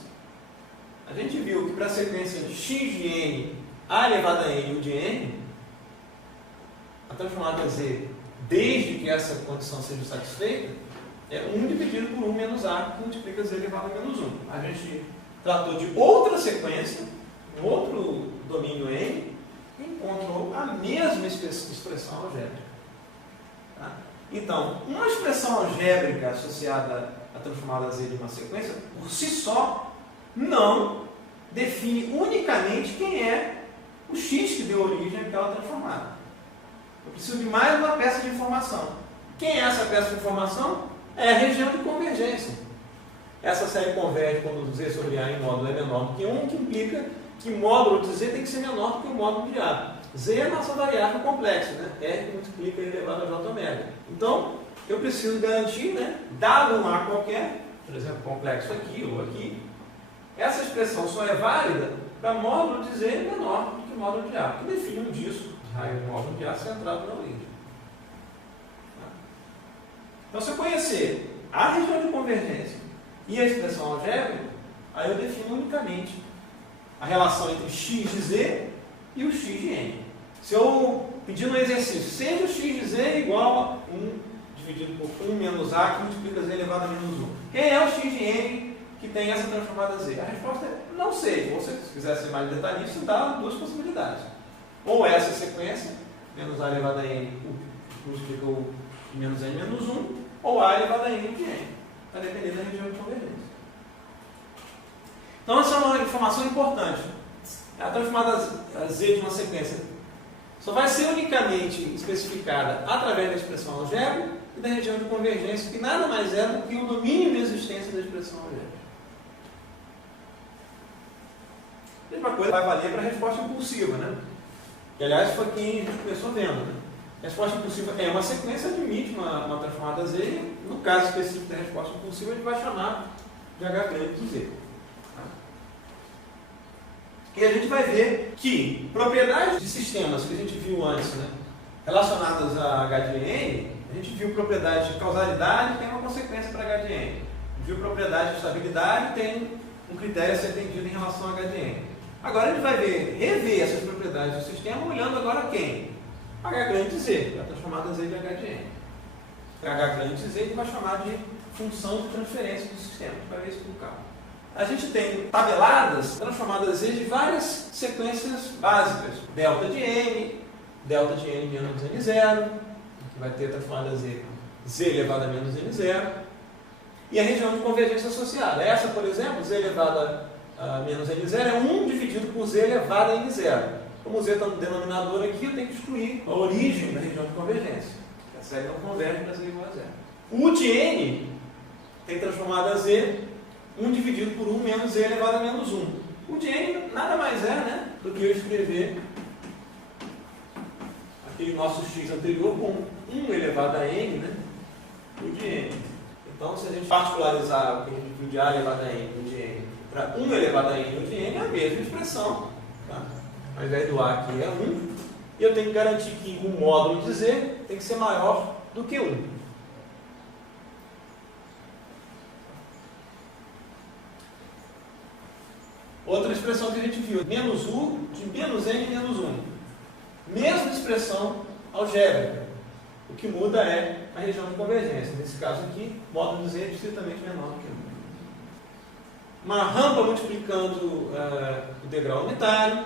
A gente viu que para a sequência de x de n, A elevado a n e U de n, a transformada Z, desde que essa condição seja satisfeita, é 1 dividido por 1 menos A, que multiplica Z elevado a menos 1. A gente tratou de outra sequência, em outro domínio N, e encontrou a mesma expressão algébrica. Tá? Então, uma expressão algébrica associada à transformada Z de uma sequência, por si só, não define unicamente quem é o x que deu origem àquela transformada. Eu preciso de mais uma peça de informação. Quem é essa peça de informação? É a região de convergência. Essa série converge quando Z sobre A em módulo é menor do que 1, que implica que o módulo de Z tem que ser menor do que o módulo de A. Z é a nossa variável complexa, né? R que multiplica e elevado a J omega. Então, eu preciso garantir, né, dado um A qualquer, por exemplo, complexo aqui ou aqui, essa expressão só é válida para módulo de Z menor do que módulo de A, que define um disco de raio do módulo de A centrado na origem. Então, se eu conhecer a região de convergência e a expressão algébrica, aí eu defino unicamente a relação entre x de Z e o x de n. Se eu pedir no exercício, seja o x de Z igual a 1 dividido por 1 menos A, que multiplica Z elevado a menos 1. Quem é o x de n que tem essa transformada Z? A resposta é não sei. Ou se quiser ser mais detalhista, dá duas possibilidades. Ou essa sequência, menos A elevado a n, multiplica o menos n menos 1, ou A elevado a n de n. Vai depender da região de convergência. Então, essa é uma informação importante. A transformada Z de uma sequência só vai ser unicamente especificada através da expressão algébrica e da região de convergência, que nada mais é do que o domínio de existência da expressão algébrica. A mesma coisa vai valer para a resposta impulsiva, né? Que, aliás, foi quem a gente começou vendo, né? A resposta impulsiva é uma sequência, admite uma transformada Z, e no caso específico da resposta impulsiva, a gente vai chamar de H grande de Z. E a gente vai ver que propriedades de sistemas que a gente viu antes, né, relacionadas a H de N, a gente viu propriedade de causalidade, tem uma consequência para H de N. A gente viu propriedade de estabilidade, tem um critério a ser atendido em relação a H de N. Agora a gente vai rever essas propriedades do sistema olhando agora quem? H grande de Z, a transformada Z de H de N. H grande de Z a gente vai chamar de função de transferência do sistema, para ver isso com calma. A gente tem tabeladas transformadas Z de várias sequências básicas. Delta de n menos n0, que vai ter a transformada Z elevado a menos n0, e a região de convergência associada. Essa, por exemplo, Z elevado a menos n0 é 1 dividido por Z elevado a n0. Como o z está no denominador aqui, eu tenho que excluir a origem da região de convergência. A série não converge para z igual a zero. O U de n tem transformado a z 1 dividido por 1 menos z elevado a menos 1. O de n nada mais é, né, do que eu escrever aquele nosso x anterior com 1 elevado a n, né, o de n. Então, se a gente particularizar o que a gente viu de a elevado a n, o de n, para 1 elevado a n, o de n, é a mesma expressão. Tá? Ao invés do a aqui é 1, e eu tenho que garantir que o módulo de z tem que ser maior do que 1. Outra expressão que a gente viu, menos u de menos n menos 1. Mesma expressão algébrica. O que muda é a região de convergência. Nesse caso aqui, módulo de z é distritamente menor que 1. Uma rampa multiplicando o degrau unitário,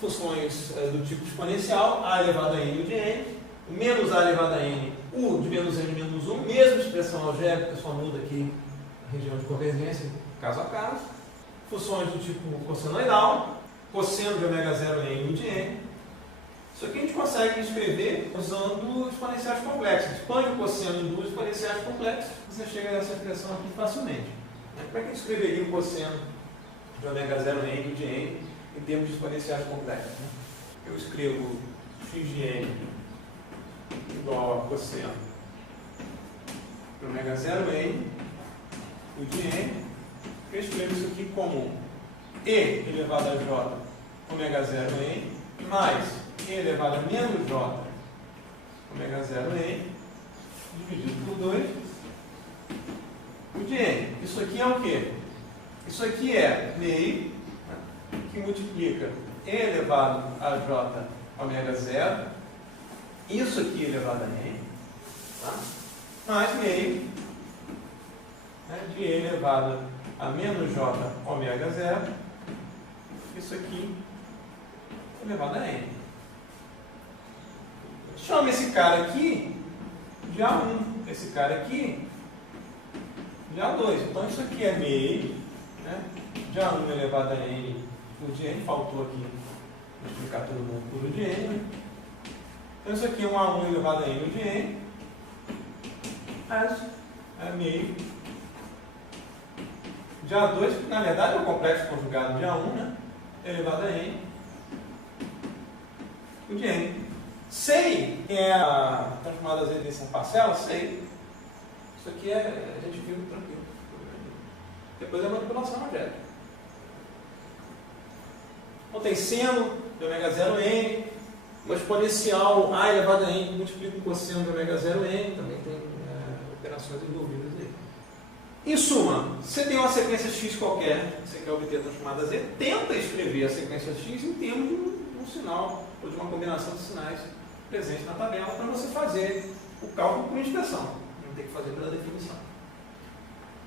funções do tipo exponencial, a elevado a n e u de n, menos a elevado a n, u de menos n menos 1, mesma expressão algébrica, só muda aqui a região de convergência, caso a caso. Funções do tipo cossenoidal, cosseno de ômega 0 n e u de n. Isso aqui a gente consegue escrever usando exponenciais complexos. Expande o cosseno em duas exponenciais complexas, você chega a essa expressão aqui facilmente. Como é que a gente escreveria o cosseno de ômega 0 n e u de n em termos de exponenciais complexos? Eu escrevo x de n igual a cosseno de ômega 0 n u de n. Eu escrevo isso aqui como e elevado a j ômega 0 n mais e elevado a menos j ômega 0 n dividido por 2 o de n. Isso aqui é o quê? Isso aqui é meio que multiplica e elevado a j ômega 0, isso aqui elevado a n, tá? Mais meio, né, de e elevado a menos j ômega 0, isso aqui elevado a n. Chama esse cara aqui de A1, esse cara aqui de A2. Então isso aqui é meio, né, de A1 elevado a n por de n, faltou aqui multiplicar todo mundo por u de n. Né? Então isso aqui é um A1 elevado a n de n, é meio de A2, que na verdade é o complexo conjugado de A1, né, elevado a n o de n. Sei que é a transformada z desse em parcela, sei. Isso aqui a gente viu tranquilo. Depois é a manipulação algébrica. Então tem seno de ômega 0 n, uma exponencial a elevado a n que multiplica o cosseno de ômega 0 n, também tem operações envolvidas aí. Em suma, você tem uma sequência x qualquer, você quer obter a transformada z, tenta escrever a sequência x em termos de um sinal ou de uma combinação de sinais presente na tabela para você fazer o cálculo por inspeção. Não tem que fazer pela definição.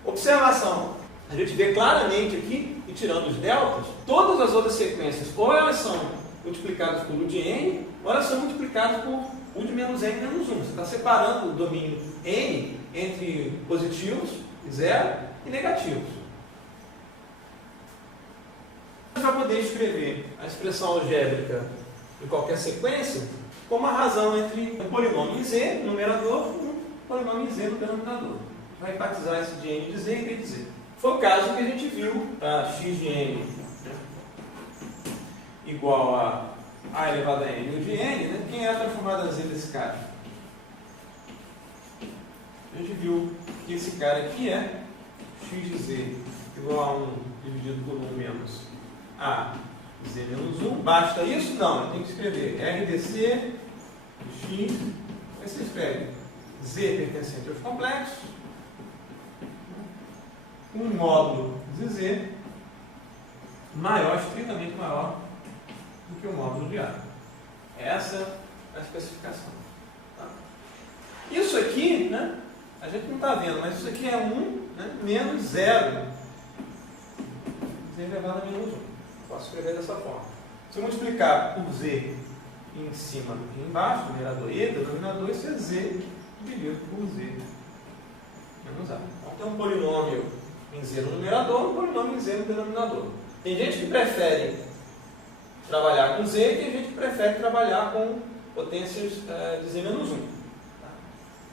Observação. A gente vê claramente aqui, e tirando os deltas, todas as outras sequências, ou elas são multiplicadas por u de n, ou elas são multiplicadas por u de menos n menos 1. Você está separando o domínio n entre positivos, 0, e negativos. Você vai poder escrever a expressão algébrica de qualquer sequência como a razão entre um polinômio em z, no numerador, e um polinômio em z no denominador. Vai enfatizar esse de n de z e b de z. Foi o caso que a gente viu para x de n, né, igual a elevado a n de n. Né? Quem é a transformada z desse cara? A gente viu que esse cara aqui é x de z igual a 1 dividido por 1 menos a z menos 1. Basta isso? Não, tem que escrever r de c de x. Aí você escreve z pertencente aos complexos, um módulo de z maior, estritamente maior do que o módulo de A. Essa é a especificação. Tá? Isso aqui, né, a gente não está vendo, mas isso aqui é 1, né, menos 0. Z elevado a menos 1. Posso escrever dessa forma. Se eu multiplicar por z em cima e embaixo, numerador e denominador, isso é z dividido por z menos a. Então tem um polinômio em z no numerador, um polinômio em z no denominador. Tem gente que prefere trabalhar com z e a gente prefere trabalhar com potências de z-1.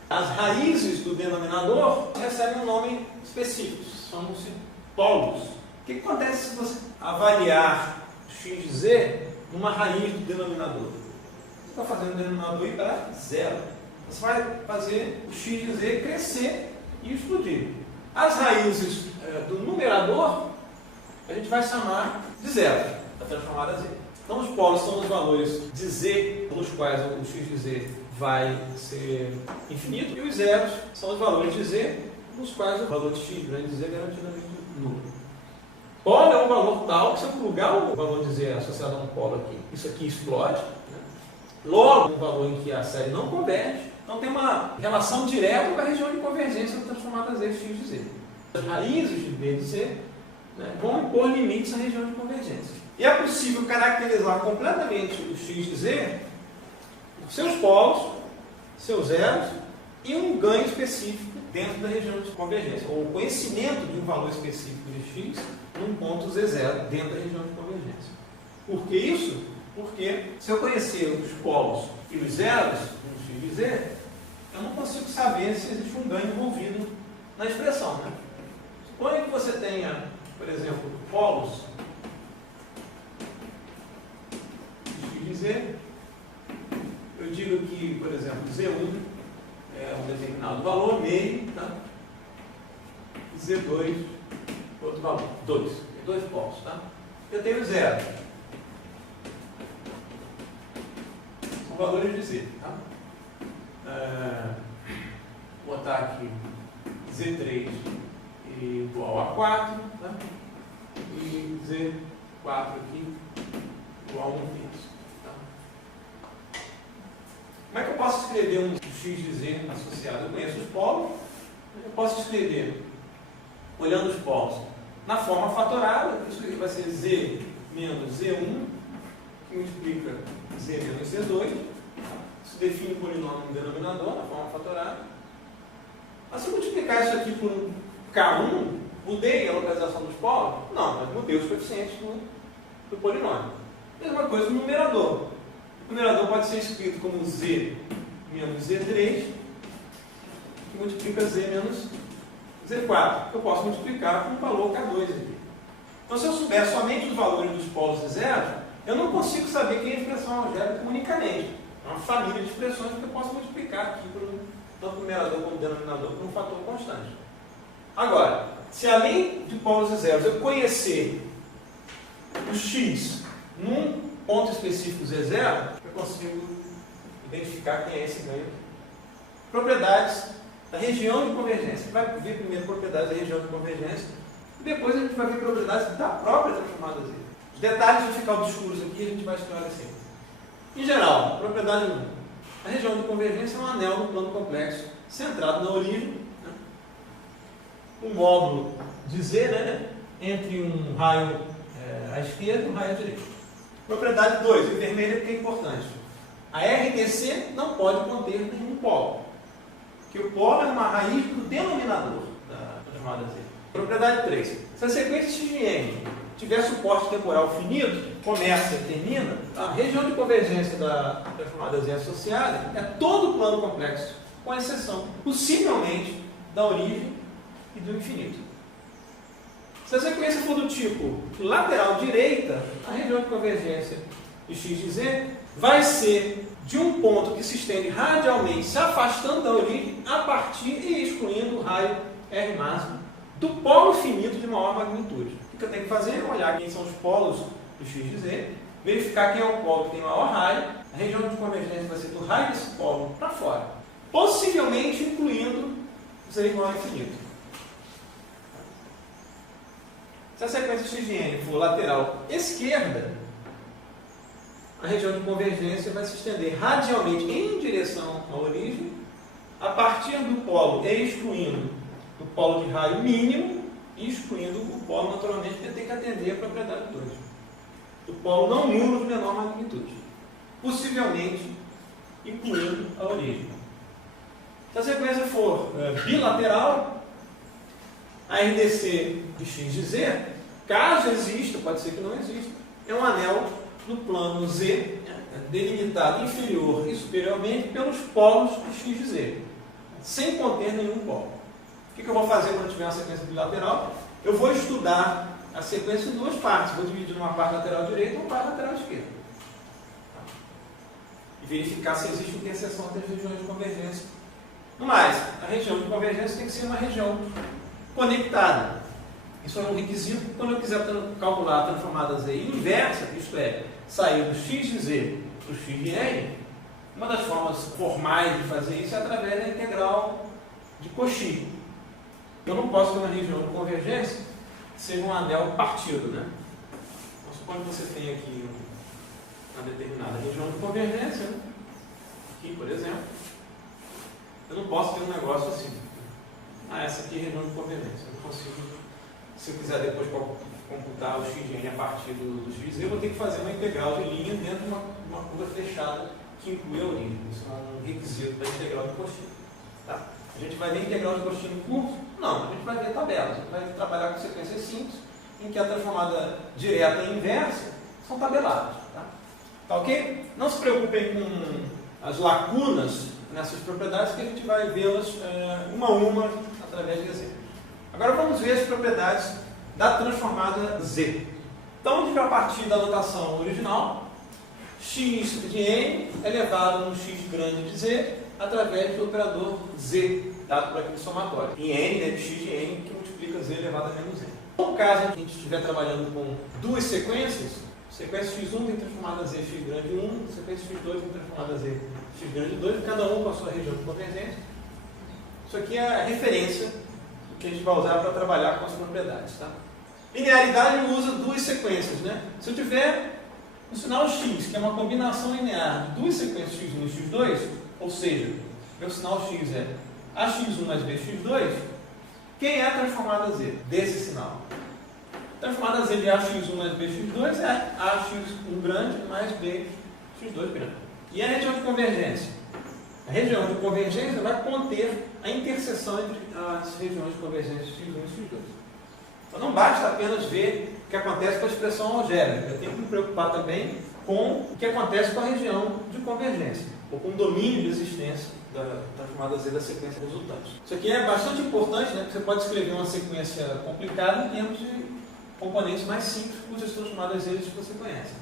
As raízes do denominador recebem um nome específico, chamam-se polos. O que acontece se você avaliar x de z numa raiz do denominador? Você está fazendo o denominador ir para zero. Você vai fazer o x de z crescer e explodir. As raízes do numerador a gente vai chamar de zero, está transformada a z. Então os polos são os valores de z, pelos quais o x de z vai ser infinito, e os zeros são os valores de z, nos quais o valor de x grande de z é garantidamente nulo. Polo é um valor tal que se eu plugar o valor de z associado a um polo aqui, isso aqui explode, né? Logo, um valor em que a série não converge, então tem uma relação direta com a região de convergência transformada a z x de z. As raízes de b de c, né, vão impor limites à região de convergência. E é possível caracterizar completamente o x de z, seus polos, seus zeros e um ganho específico dentro da região de convergência, ou o conhecimento de um valor específico de x num ponto z0 dentro da região de convergência. Por que isso? Porque se eu conhecer os polos e os zeros no x de z, eu não consigo saber se existe um ganho envolvido na expressão, né? Suponha que você tenha, por exemplo, polos de x de z. Eu digo que, por exemplo, z1 é um determinado valor, meio, tá? E z2, outro valor, 2. Tem dois polos, tá? Eu tenho zero. São valores de z, tá? Vou botar aqui z3 igual a 4, tá? E z4 aqui igual a 1 terço. Como é que eu posso escrever um x de z associado? Eu conheço os polos, eu posso escrever, olhando os polos, na forma fatorada, isso aqui vai ser z menos z1, que multiplica z menos z2, isso define o polinômio no denominador, na forma fatorada. Mas se eu multiplicar isso aqui por um k1, mudei a localização dos polos? Não, mas mudei os coeficientes do polinômio. Mesma coisa no numerador. O numerador pode ser escrito como z menos z3, que multiplica z menos z4. Eu posso multiplicar com um valor k2 aqui. Então, se eu souber somente os valores dos polos e zeros, eu não consigo saber que é a expressão algébrica unicamente. É uma família de expressões que eu posso multiplicar aqui, tanto o numerador como o denominador, por um fator constante. Agora, se além de polos e zeros eu conhecer o x num ponto específico z0, eu consigo identificar quem é esse ganho. Propriedades da região de convergência. A gente vai ver primeiro propriedades da região de convergência e depois a gente vai ver propriedades da própria transformada z. Os detalhes vão ficar obscuros aqui e a gente vai esclarecer. Em geral, propriedade 1. A região de convergência é um anel no plano complexo centrado na origem, né? Um módulo de z, né? Entre um raio à esquerda e um raio à direita. Propriedade 2, em vermelho porque é importante. A RDC não pode conter nenhum polo, porque o polo é uma raiz do denominador da transformada z. Propriedade 3, se a sequência x de n tiver suporte temporal finito, começa e termina, a região de convergência da transformada z associada é todo o plano complexo, com exceção, possivelmente, da origem e do infinito. Se a sequência for do tipo lateral direita, a região de convergência de x de z vai ser de um ponto que se estende radialmente, se afastando da origem, a partir e excluindo o raio R máximo do polo finito de maior magnitude. O que eu tenho que fazer é olhar quem são os polos do x de z, verificar quem é o polo que tem maior raio, a região de convergência vai ser do raio desse polo para fora, possivelmente incluindo z igual a infinito. Se a sequência x de n for lateral esquerda, a região de convergência vai se estender radialmente em direção à origem, a partir do polo e excluindo do polo de raio mínimo e excluindo o polo, naturalmente, que tem que atender a propriedade 2. Do polo não nulo de menor magnitude, possivelmente incluindo a origem. Se a sequência for bilateral, a RDC de x de z, caso exista, pode ser que não exista, é um anel no plano Z, delimitado inferior e superiormente pelos polos de x de z, sem conter nenhum polo. O que eu vou fazer quando tiver uma sequência bilateral? Eu vou estudar a sequência em duas partes. Vou dividir numa parte lateral direita e uma parte lateral esquerda. E verificar se existe interseção entre as regiões de convergência. No mais, a região de convergência tem que ser uma região conectada. Isso é um requisito. Quando eu quiser calcular a transformada Z inversa, isto é, sair do x de z para o x de n, uma das formas formais de fazer isso é através da integral de Cauchy. Eu não posso ter uma região de convergência que seja um anel partido, né? Então, suponho que você tem aqui uma determinada região de convergência, né? Aqui, por exemplo. Eu não posso ter um negócio assim. Essa aqui é a região de convergência. Eu não consigo, se eu quiser depois computar o x de n a partir do x de z, eu vou ter que fazer uma integral de linha dentro de uma curva fechada que inclui a origem. Isso é um requisito da integral de Cauchy. Tá? A gente vai ver integral de Cauchy no curso? Não, a gente vai ver tabelas. A gente vai trabalhar com sequências simples, em que a transformada direta e inversa são tabeladas. Tá ok? Não se preocupem com as lacunas nessas propriedades, que a gente vai vê-las uma a uma através de exemplos. Agora vamos ver as propriedades da transformada Z. Então, a gente vai partir da notação original, x de n elevado no x grande de z, através do operador z, dado por aqui no somatório. Em n, né, de x de n, que multiplica z elevado a menos n. No caso, a gente estiver trabalhando com duas sequências, sequência x1 tem transformada z x grande 1, sequência x2 tem transformada z x grande 2, cada um com a sua região de convergência. Isso aqui é a referência que a gente vai usar para trabalhar com as propriedades. Tá? Linearidade usa duas sequências. Né? Se eu tiver o sinal x, que é uma combinação linear de duas sequências x1 e x2, ou seja, meu sinal x é ax1 mais bx2, quem é a transformada z desse sinal? A transformada z de ax1 mais bx2 é ax1 grande mais bx2 grande. E a região de convergência? A região de convergência vai conter a interseção entre as regiões de convergência x1 e x2. Então não basta apenas ver o que acontece com a expressão algébrica. Eu tenho que me preocupar também com o que acontece com a região de convergência, ou com o domínio de existência da transformada Z da sequência resultante. Isso aqui é bastante importante, né? Porque você pode escrever uma sequência complicada em termos de componentes mais simples, cujas transformadas Z você conhece.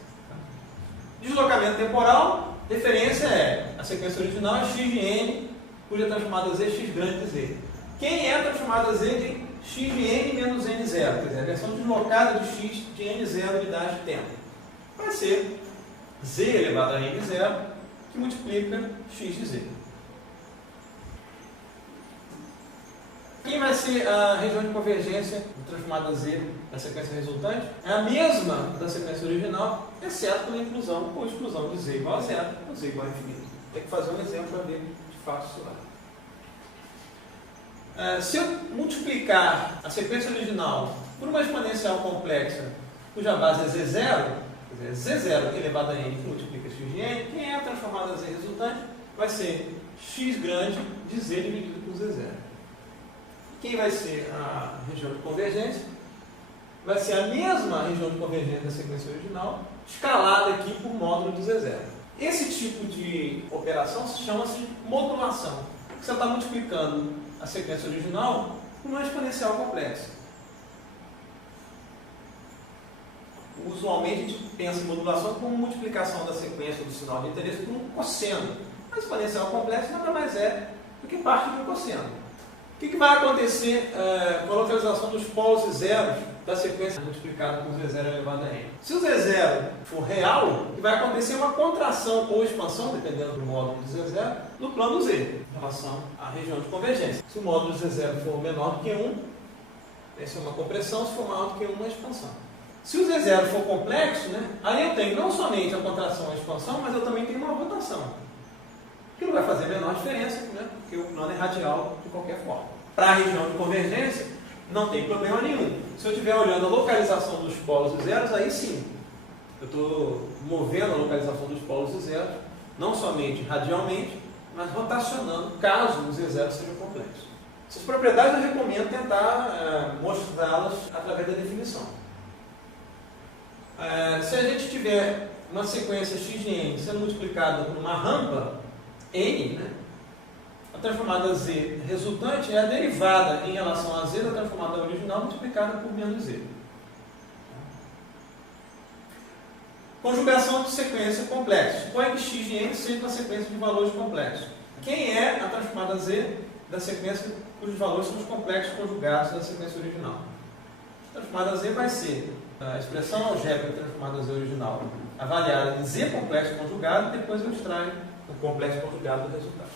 Deslocamento temporal, referência é a sequência original é x de n, cuja transformada Z é x grande de z. Quem é a transformada Z de x de n menos n0? Quer dizer, a versão deslocada de x de n0 unidade de tempo. Vai ser z elevado a n0, que multiplica x de z. Quem vai ser a região de convergência transformada Z da sequência resultante? É a mesma da sequência original, exceto pela inclusão ou exclusão de Z igual a zero ou Z igual a infinito. Tem que fazer um exemplo para ver de fato isso lá. Se eu multiplicar a sequência original por uma exponencial complexa cuja base é Z0, quer dizer, Z0 elevado a n que multiplica x de n, quem é a transformada Z resultante? Vai ser x grande de Z dividido por Z0. Quem vai ser a região de convergência? Vai ser a mesma região de convergência da sequência original, escalada aqui por módulo de Z0. Esse tipo de operação chama-se modulação. Você está multiplicando a sequência original por uma exponencial complexa. Usualmente a gente pensa em modulação como multiplicação da sequência do sinal de interesse por um cosseno. A exponencial complexa nada mais é do que parte de um cosseno. O que vai acontecer com a localização dos polos e zeros da sequência multiplicada por Z0 elevado a n? Se o Z0 for real, o que vai acontecer é uma contração ou expansão, dependendo do módulo de Z0, no plano Z, em relação à região de convergência. Se o módulo de Z0 for menor do que 1, essa é uma compressão, se for maior do que 1, uma expansão. Se o Z0 for complexo, né, aí eu tenho não somente a contração e a expansão, mas eu também tenho uma rotação. Que não vai fazer a menor diferença, né? Porque o plano é radial de qualquer forma. Para a região de convergência, não tem problema nenhum. Se eu estiver olhando a localização dos polos e zeros, aí sim, eu estou movendo a localização dos polos e zeros, não somente radialmente, mas rotacionando, caso os Z0 sejam complexos. Essas propriedades eu recomendo tentar mostrá-las através da definição. Se a gente tiver uma sequência x de n sendo multiplicada por uma rampa n, né? A transformada z resultante é a derivada em relação a z da transformada original multiplicada por menos z. Conjugação de sequência complexa. Suponha que x de n seja uma sequência de valores complexos. Quem é a transformada z da sequência cujos valores são os complexos conjugados da sequência original? A transformada z vai ser a expressão algébrica transformada z original avaliada em z complexo conjugado e depois eu extraio o complexo conjugado do resultado.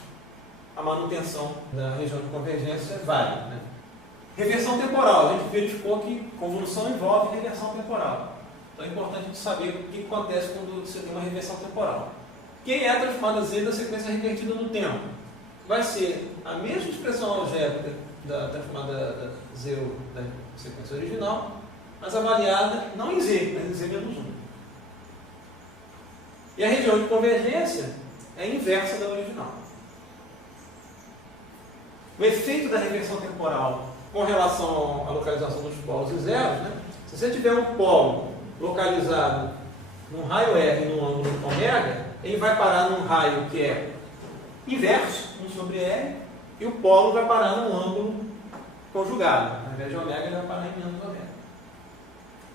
A manutenção da região de convergência vale, né? Reversão temporal. A gente verificou que convolução envolve reversão temporal. Então é importante saber o que acontece quando você tem uma reversão temporal. Quem é a transformada z da sequência revertida no tempo? Vai ser a mesma expressão algébrica da transformada z da sequência original, mas avaliada não em z, mas em z menos 1. E a região de convergência é a inversa da original. O efeito da reversão temporal com relação à localização dos polos e zeros, né? Se você tiver um polo localizado num raio R num ângulo ômega, ele vai parar num raio que é inverso, 1 sobre R, e o polo vai parar num ângulo conjugado. Ao invés de ômega, ele vai parar em menos ômega.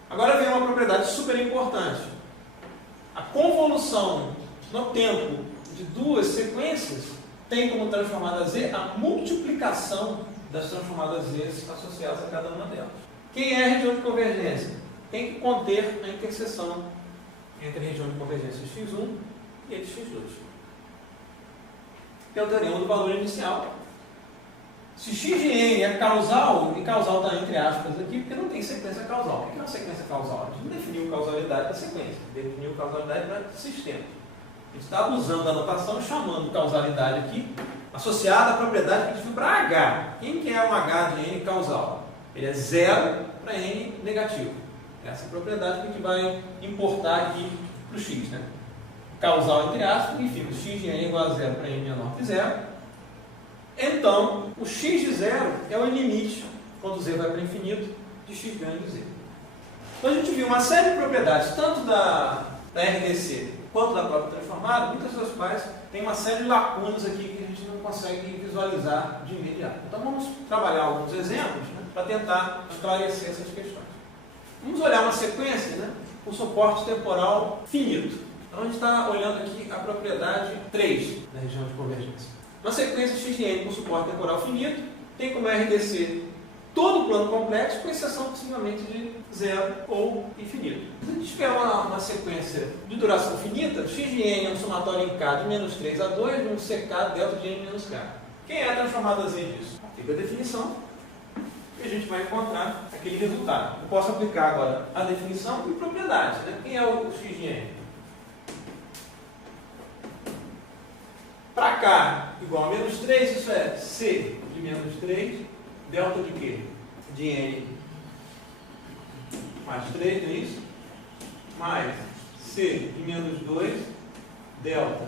Agora vem uma propriedade super importante. A convolução no tempo de duas sequências tem como transformada z a multiplicação das transformadas z associadas a cada uma delas. Quem é a região de convergência? Tem que conter a interseção entre a região de convergência x1 e x2. Tem o teorema do valor inicial. Se x de n é causal, e causal está entre aspas aqui, porque não tem sequência causal. O que é uma sequência causal? A gente não definiu causalidade da sequência, definiu causalidade do sistema. A gente está usando a notação chamando causalidade aqui, associada à propriedade que a gente viu para H. Quem que é um H de n causal? Ele é 0 para n negativo. Essa é a propriedade que a gente vai importar aqui para o x, né? Causal entre aspas significa x de n igual a 0 para n menor que 0. Então, o x de 0 é o limite, quando z vai para o infinito, de x grande z. Então a gente viu uma série de propriedades, tanto da RDC quanto da própria transformada, muitas das quais tem uma série de lacunas aqui que a gente não consegue visualizar de imediato. Então vamos trabalhar alguns exemplos, né, para tentar esclarecer essas questões. Vamos olhar uma sequência, né, com suporte temporal finito. Então a gente está olhando aqui a propriedade 3 da região de convergência. Uma sequência x de n com suporte temporal finito tem como RDC todo o plano complexo, com exceção possivelmente de 0 ou infinito. Se a gente tiver uma sequência de duração finita, x de n é um somatório em k de menos 3 a 2 de um ck delta de n menos k. Quem é a transformada z disso? Fica a definição e a gente vai encontrar aquele resultado. Eu posso aplicar agora a definição e propriedades, né? Quem é o x de n? Para k igual a menos 3, isso é c de menos 3, delta de quê? De n mais 3, não é isso? Mais c de menos 2, delta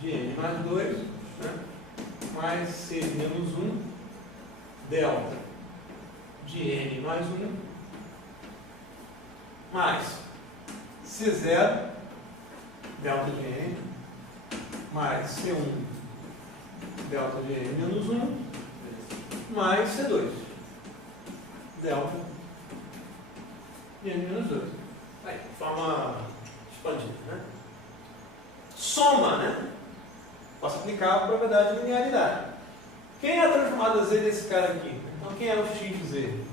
de n mais 2, né? Mais c de menos 1, delta de n mais 1, mais c0, delta de n, mais C1, delta de n menos 1, mais C2, delta de n menos 2. Aí, de forma expandida, né? Soma, né? Posso aplicar a propriedade de linearidade. Quem é a transformada z desse cara aqui? Então, quem é o x de z?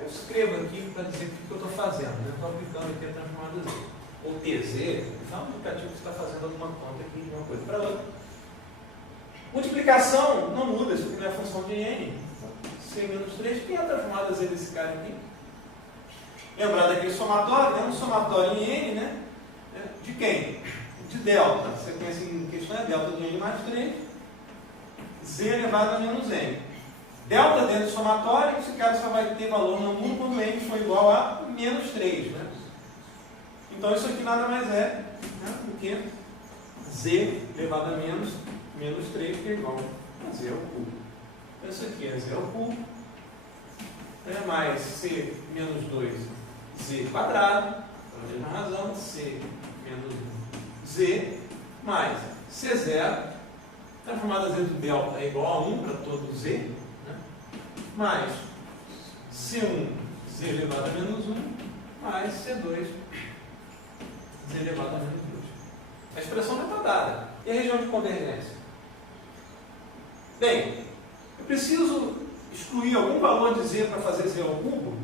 Eu escrevo aqui para dizer o que eu estou fazendo. Eu estou aplicando aqui a transformada z. Ou TZ, então é um indicativo que você está fazendo alguma conta aqui de uma coisa para outra. Multiplicação não muda, isso aqui não é função de n. C menos 3, quem é a transformada z desse cara aqui? Lembrar daquele somatório, né? Um somatório em n, né? De quem? De delta. A sequência em questão é delta de n mais 3, z elevado a menos n. Delta dentro do somatório, esse cara só vai ter valor no 1 quando n for igual a menos 3, né? Então isso aqui nada mais é, né, do que z elevado a menos 3, que é igual a z ao cubo. Então isso aqui é z ao cubo, né, mais c menos 2z quadrado, pela mesma razão, c menos 1 Z mais C0, transformada Z do delta é igual a 1 para todo Z, né? Mais C1 Z elevado a menos 1 mais C2 Z elevado a menos 2. A expressão já está dada. E a região de convergência? Bem, eu preciso excluir algum valor de Z para fazer Z ao cubo?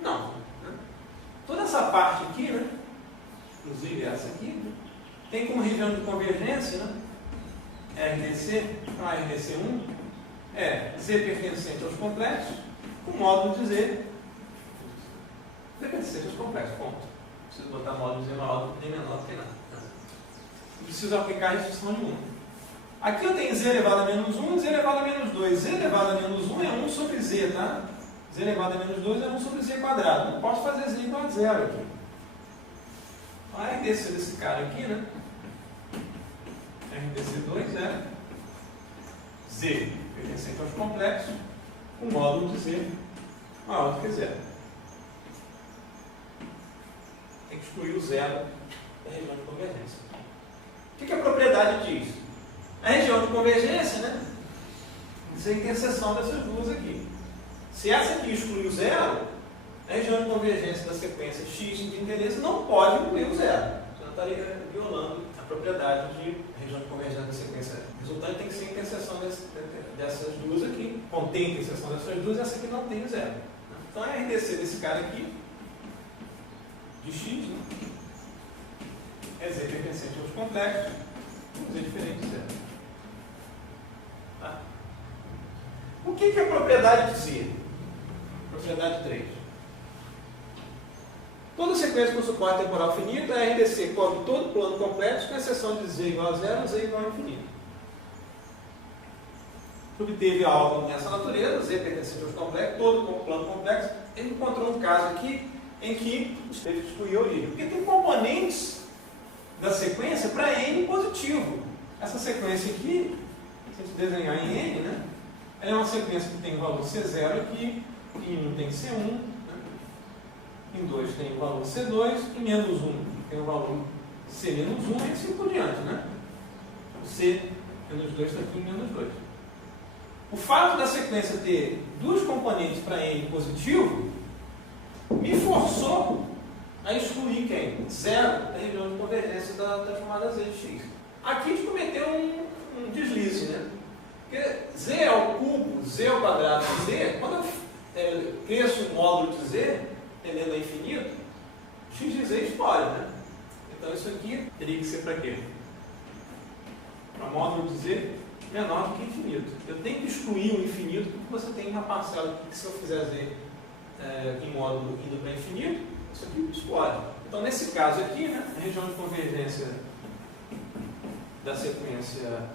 Não. Né? Toda essa parte aqui, né? Inclusive essa aqui, né? Tem como região de convergência, né? RDC, então RDC1 é Z pertencente aos complexos com módulo de Z pertencente aos complexos, ponto. Não preciso botar módulo de Z maior nem menor do que nada. Não preciso aplicar a restrição nenhuma. Aqui eu tenho Z elevado a menos 1 e Z elevado a menos 2. Z elevado a menos 1 é 1 sobre Z, tá? Z elevado a menos 2 é 1 sobre Z quadrado. Não posso fazer Z igual a 0 aqui. A RDC desse cara aqui, né? RDC2 é Z pertencente aos complexos com módulo de Z maior do que 0. Tem que excluir o zero da região de convergência. O que a propriedade diz? A região de convergência, né? Diz a interseção dessas duas aqui. Se essa aqui exclui o zero, a região de convergência da sequência x de interesse não pode incluir o zero. Você não estaria violando a propriedade de região de convergência da sequência resultante, tem que ser a interseção dessas duas aqui. Contém a interseção dessas duas, essa aqui não tem o zero. Então a RDC desse cara aqui, de x, né? É Z pertencente aos complexos, Z diferente de zero. Tá? O que é a propriedade de Z? Propriedade 3. Toda sequência com suporte temporal finito, a RDC cobre todo o plano complexo, com exceção de Z igual a zero, Z igual a infinito. Obteve algo nessa natureza, Z pertencente aos complexos, todo o plano complexo. Ele encontrou um caso aqui em que teve que excluir a origem. Porque tem componentes da sequência para N positivo. Essa sequência aqui, se a gente desenhar em N, né? Ela é uma sequência que tem o valor C0 aqui, em 1 tem C1, né? Em 2 tem o valor C2, em menos 1 tem o valor C menos 1 e assim por diante, né? O C menos 2 está aqui em menos 2. O fato da sequência ter duas componentes para N positivo me forçou a excluir quem? Zero da região de convergência da transformada Z de x. Aqui a gente cometeu um deslize, né? Porque Z ao cubo, Z ao quadrado de Z, quando eu cresço um módulo de Z, tendendo a infinito, x de Z explode, né? Então isso aqui teria que ser para quê? Para módulo de Z menor do que infinito. Eu tenho que excluir o infinito porque você tem uma parcela aqui que se eu fizer Z em módulo indo para infinito, isso aqui explode. Então nesse caso aqui, né, a região de convergência da sequência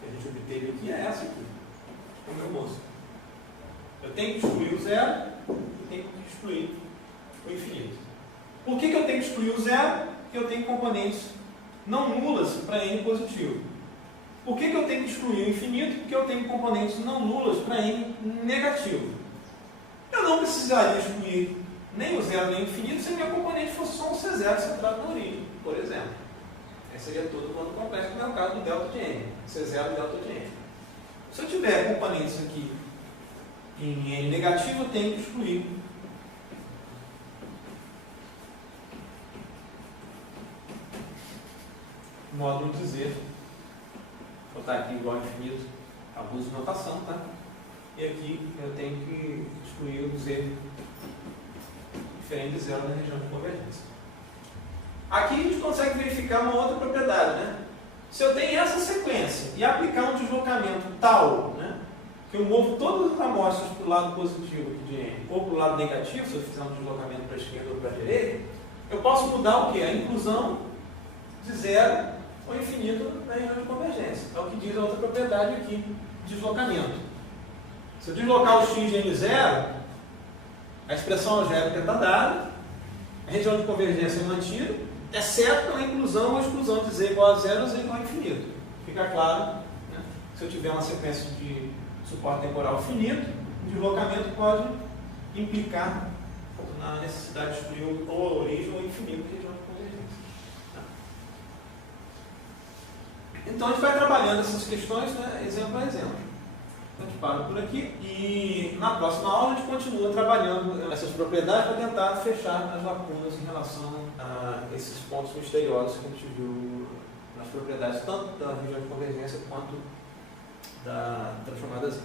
que a gente obteve aqui é essa aqui, o meu moço. Eu tenho que excluir o zero e tenho que excluir o infinito. Por que eu tenho que excluir o zero? Porque eu tenho componentes não nulas para N positivo. Por que eu tenho que excluir o infinito? Porque eu tenho componentes não nulas para N negativo. Eu não precisaria excluir nem o zero nem o infinito se a minha componente fosse só um C0 centrado na origem, por exemplo. Esse seria todo o plano complexo, que é o caso do delta de N. C0 e delta de N. Se eu tiver componentes aqui em N negativo, eu tenho que excluir o módulo de Z. Vou botar aqui igual a infinito, abuso de notação, tá? E aqui eu tenho que excluir o Z diferente de zero na região de convergência. Aqui a gente consegue verificar uma outra propriedade, né? Se eu tenho essa sequência e aplicar um deslocamento tal, né, que eu movo todas as amostras para o lado positivo aqui de N ou para o lado negativo, se eu fizer um deslocamento para a esquerda ou para a direita, eu posso mudar o quê? A inclusão de zero ou infinito na região de convergência. É o que diz a outra propriedade aqui, deslocamento. Se eu deslocar o x de N0, a expressão algébrica está dada, a região de convergência é mantida, exceto pela inclusão ou exclusão de z igual a zero ou z igual a infinito. Fica claro, né? Se eu tiver uma sequência de suporte temporal finito, o deslocamento pode implicar a necessidade de excluir ou a origem ou o infinito de região de convergência. Tá? Então a gente vai trabalhando essas questões, né, exemplo a exemplo. Então a gente para por aqui e na próxima aula a gente continua trabalhando essas propriedades para tentar fechar as lacunas em relação a esses pontos misteriosos que a gente viu nas propriedades tanto da região de convergência quanto da transformada Z.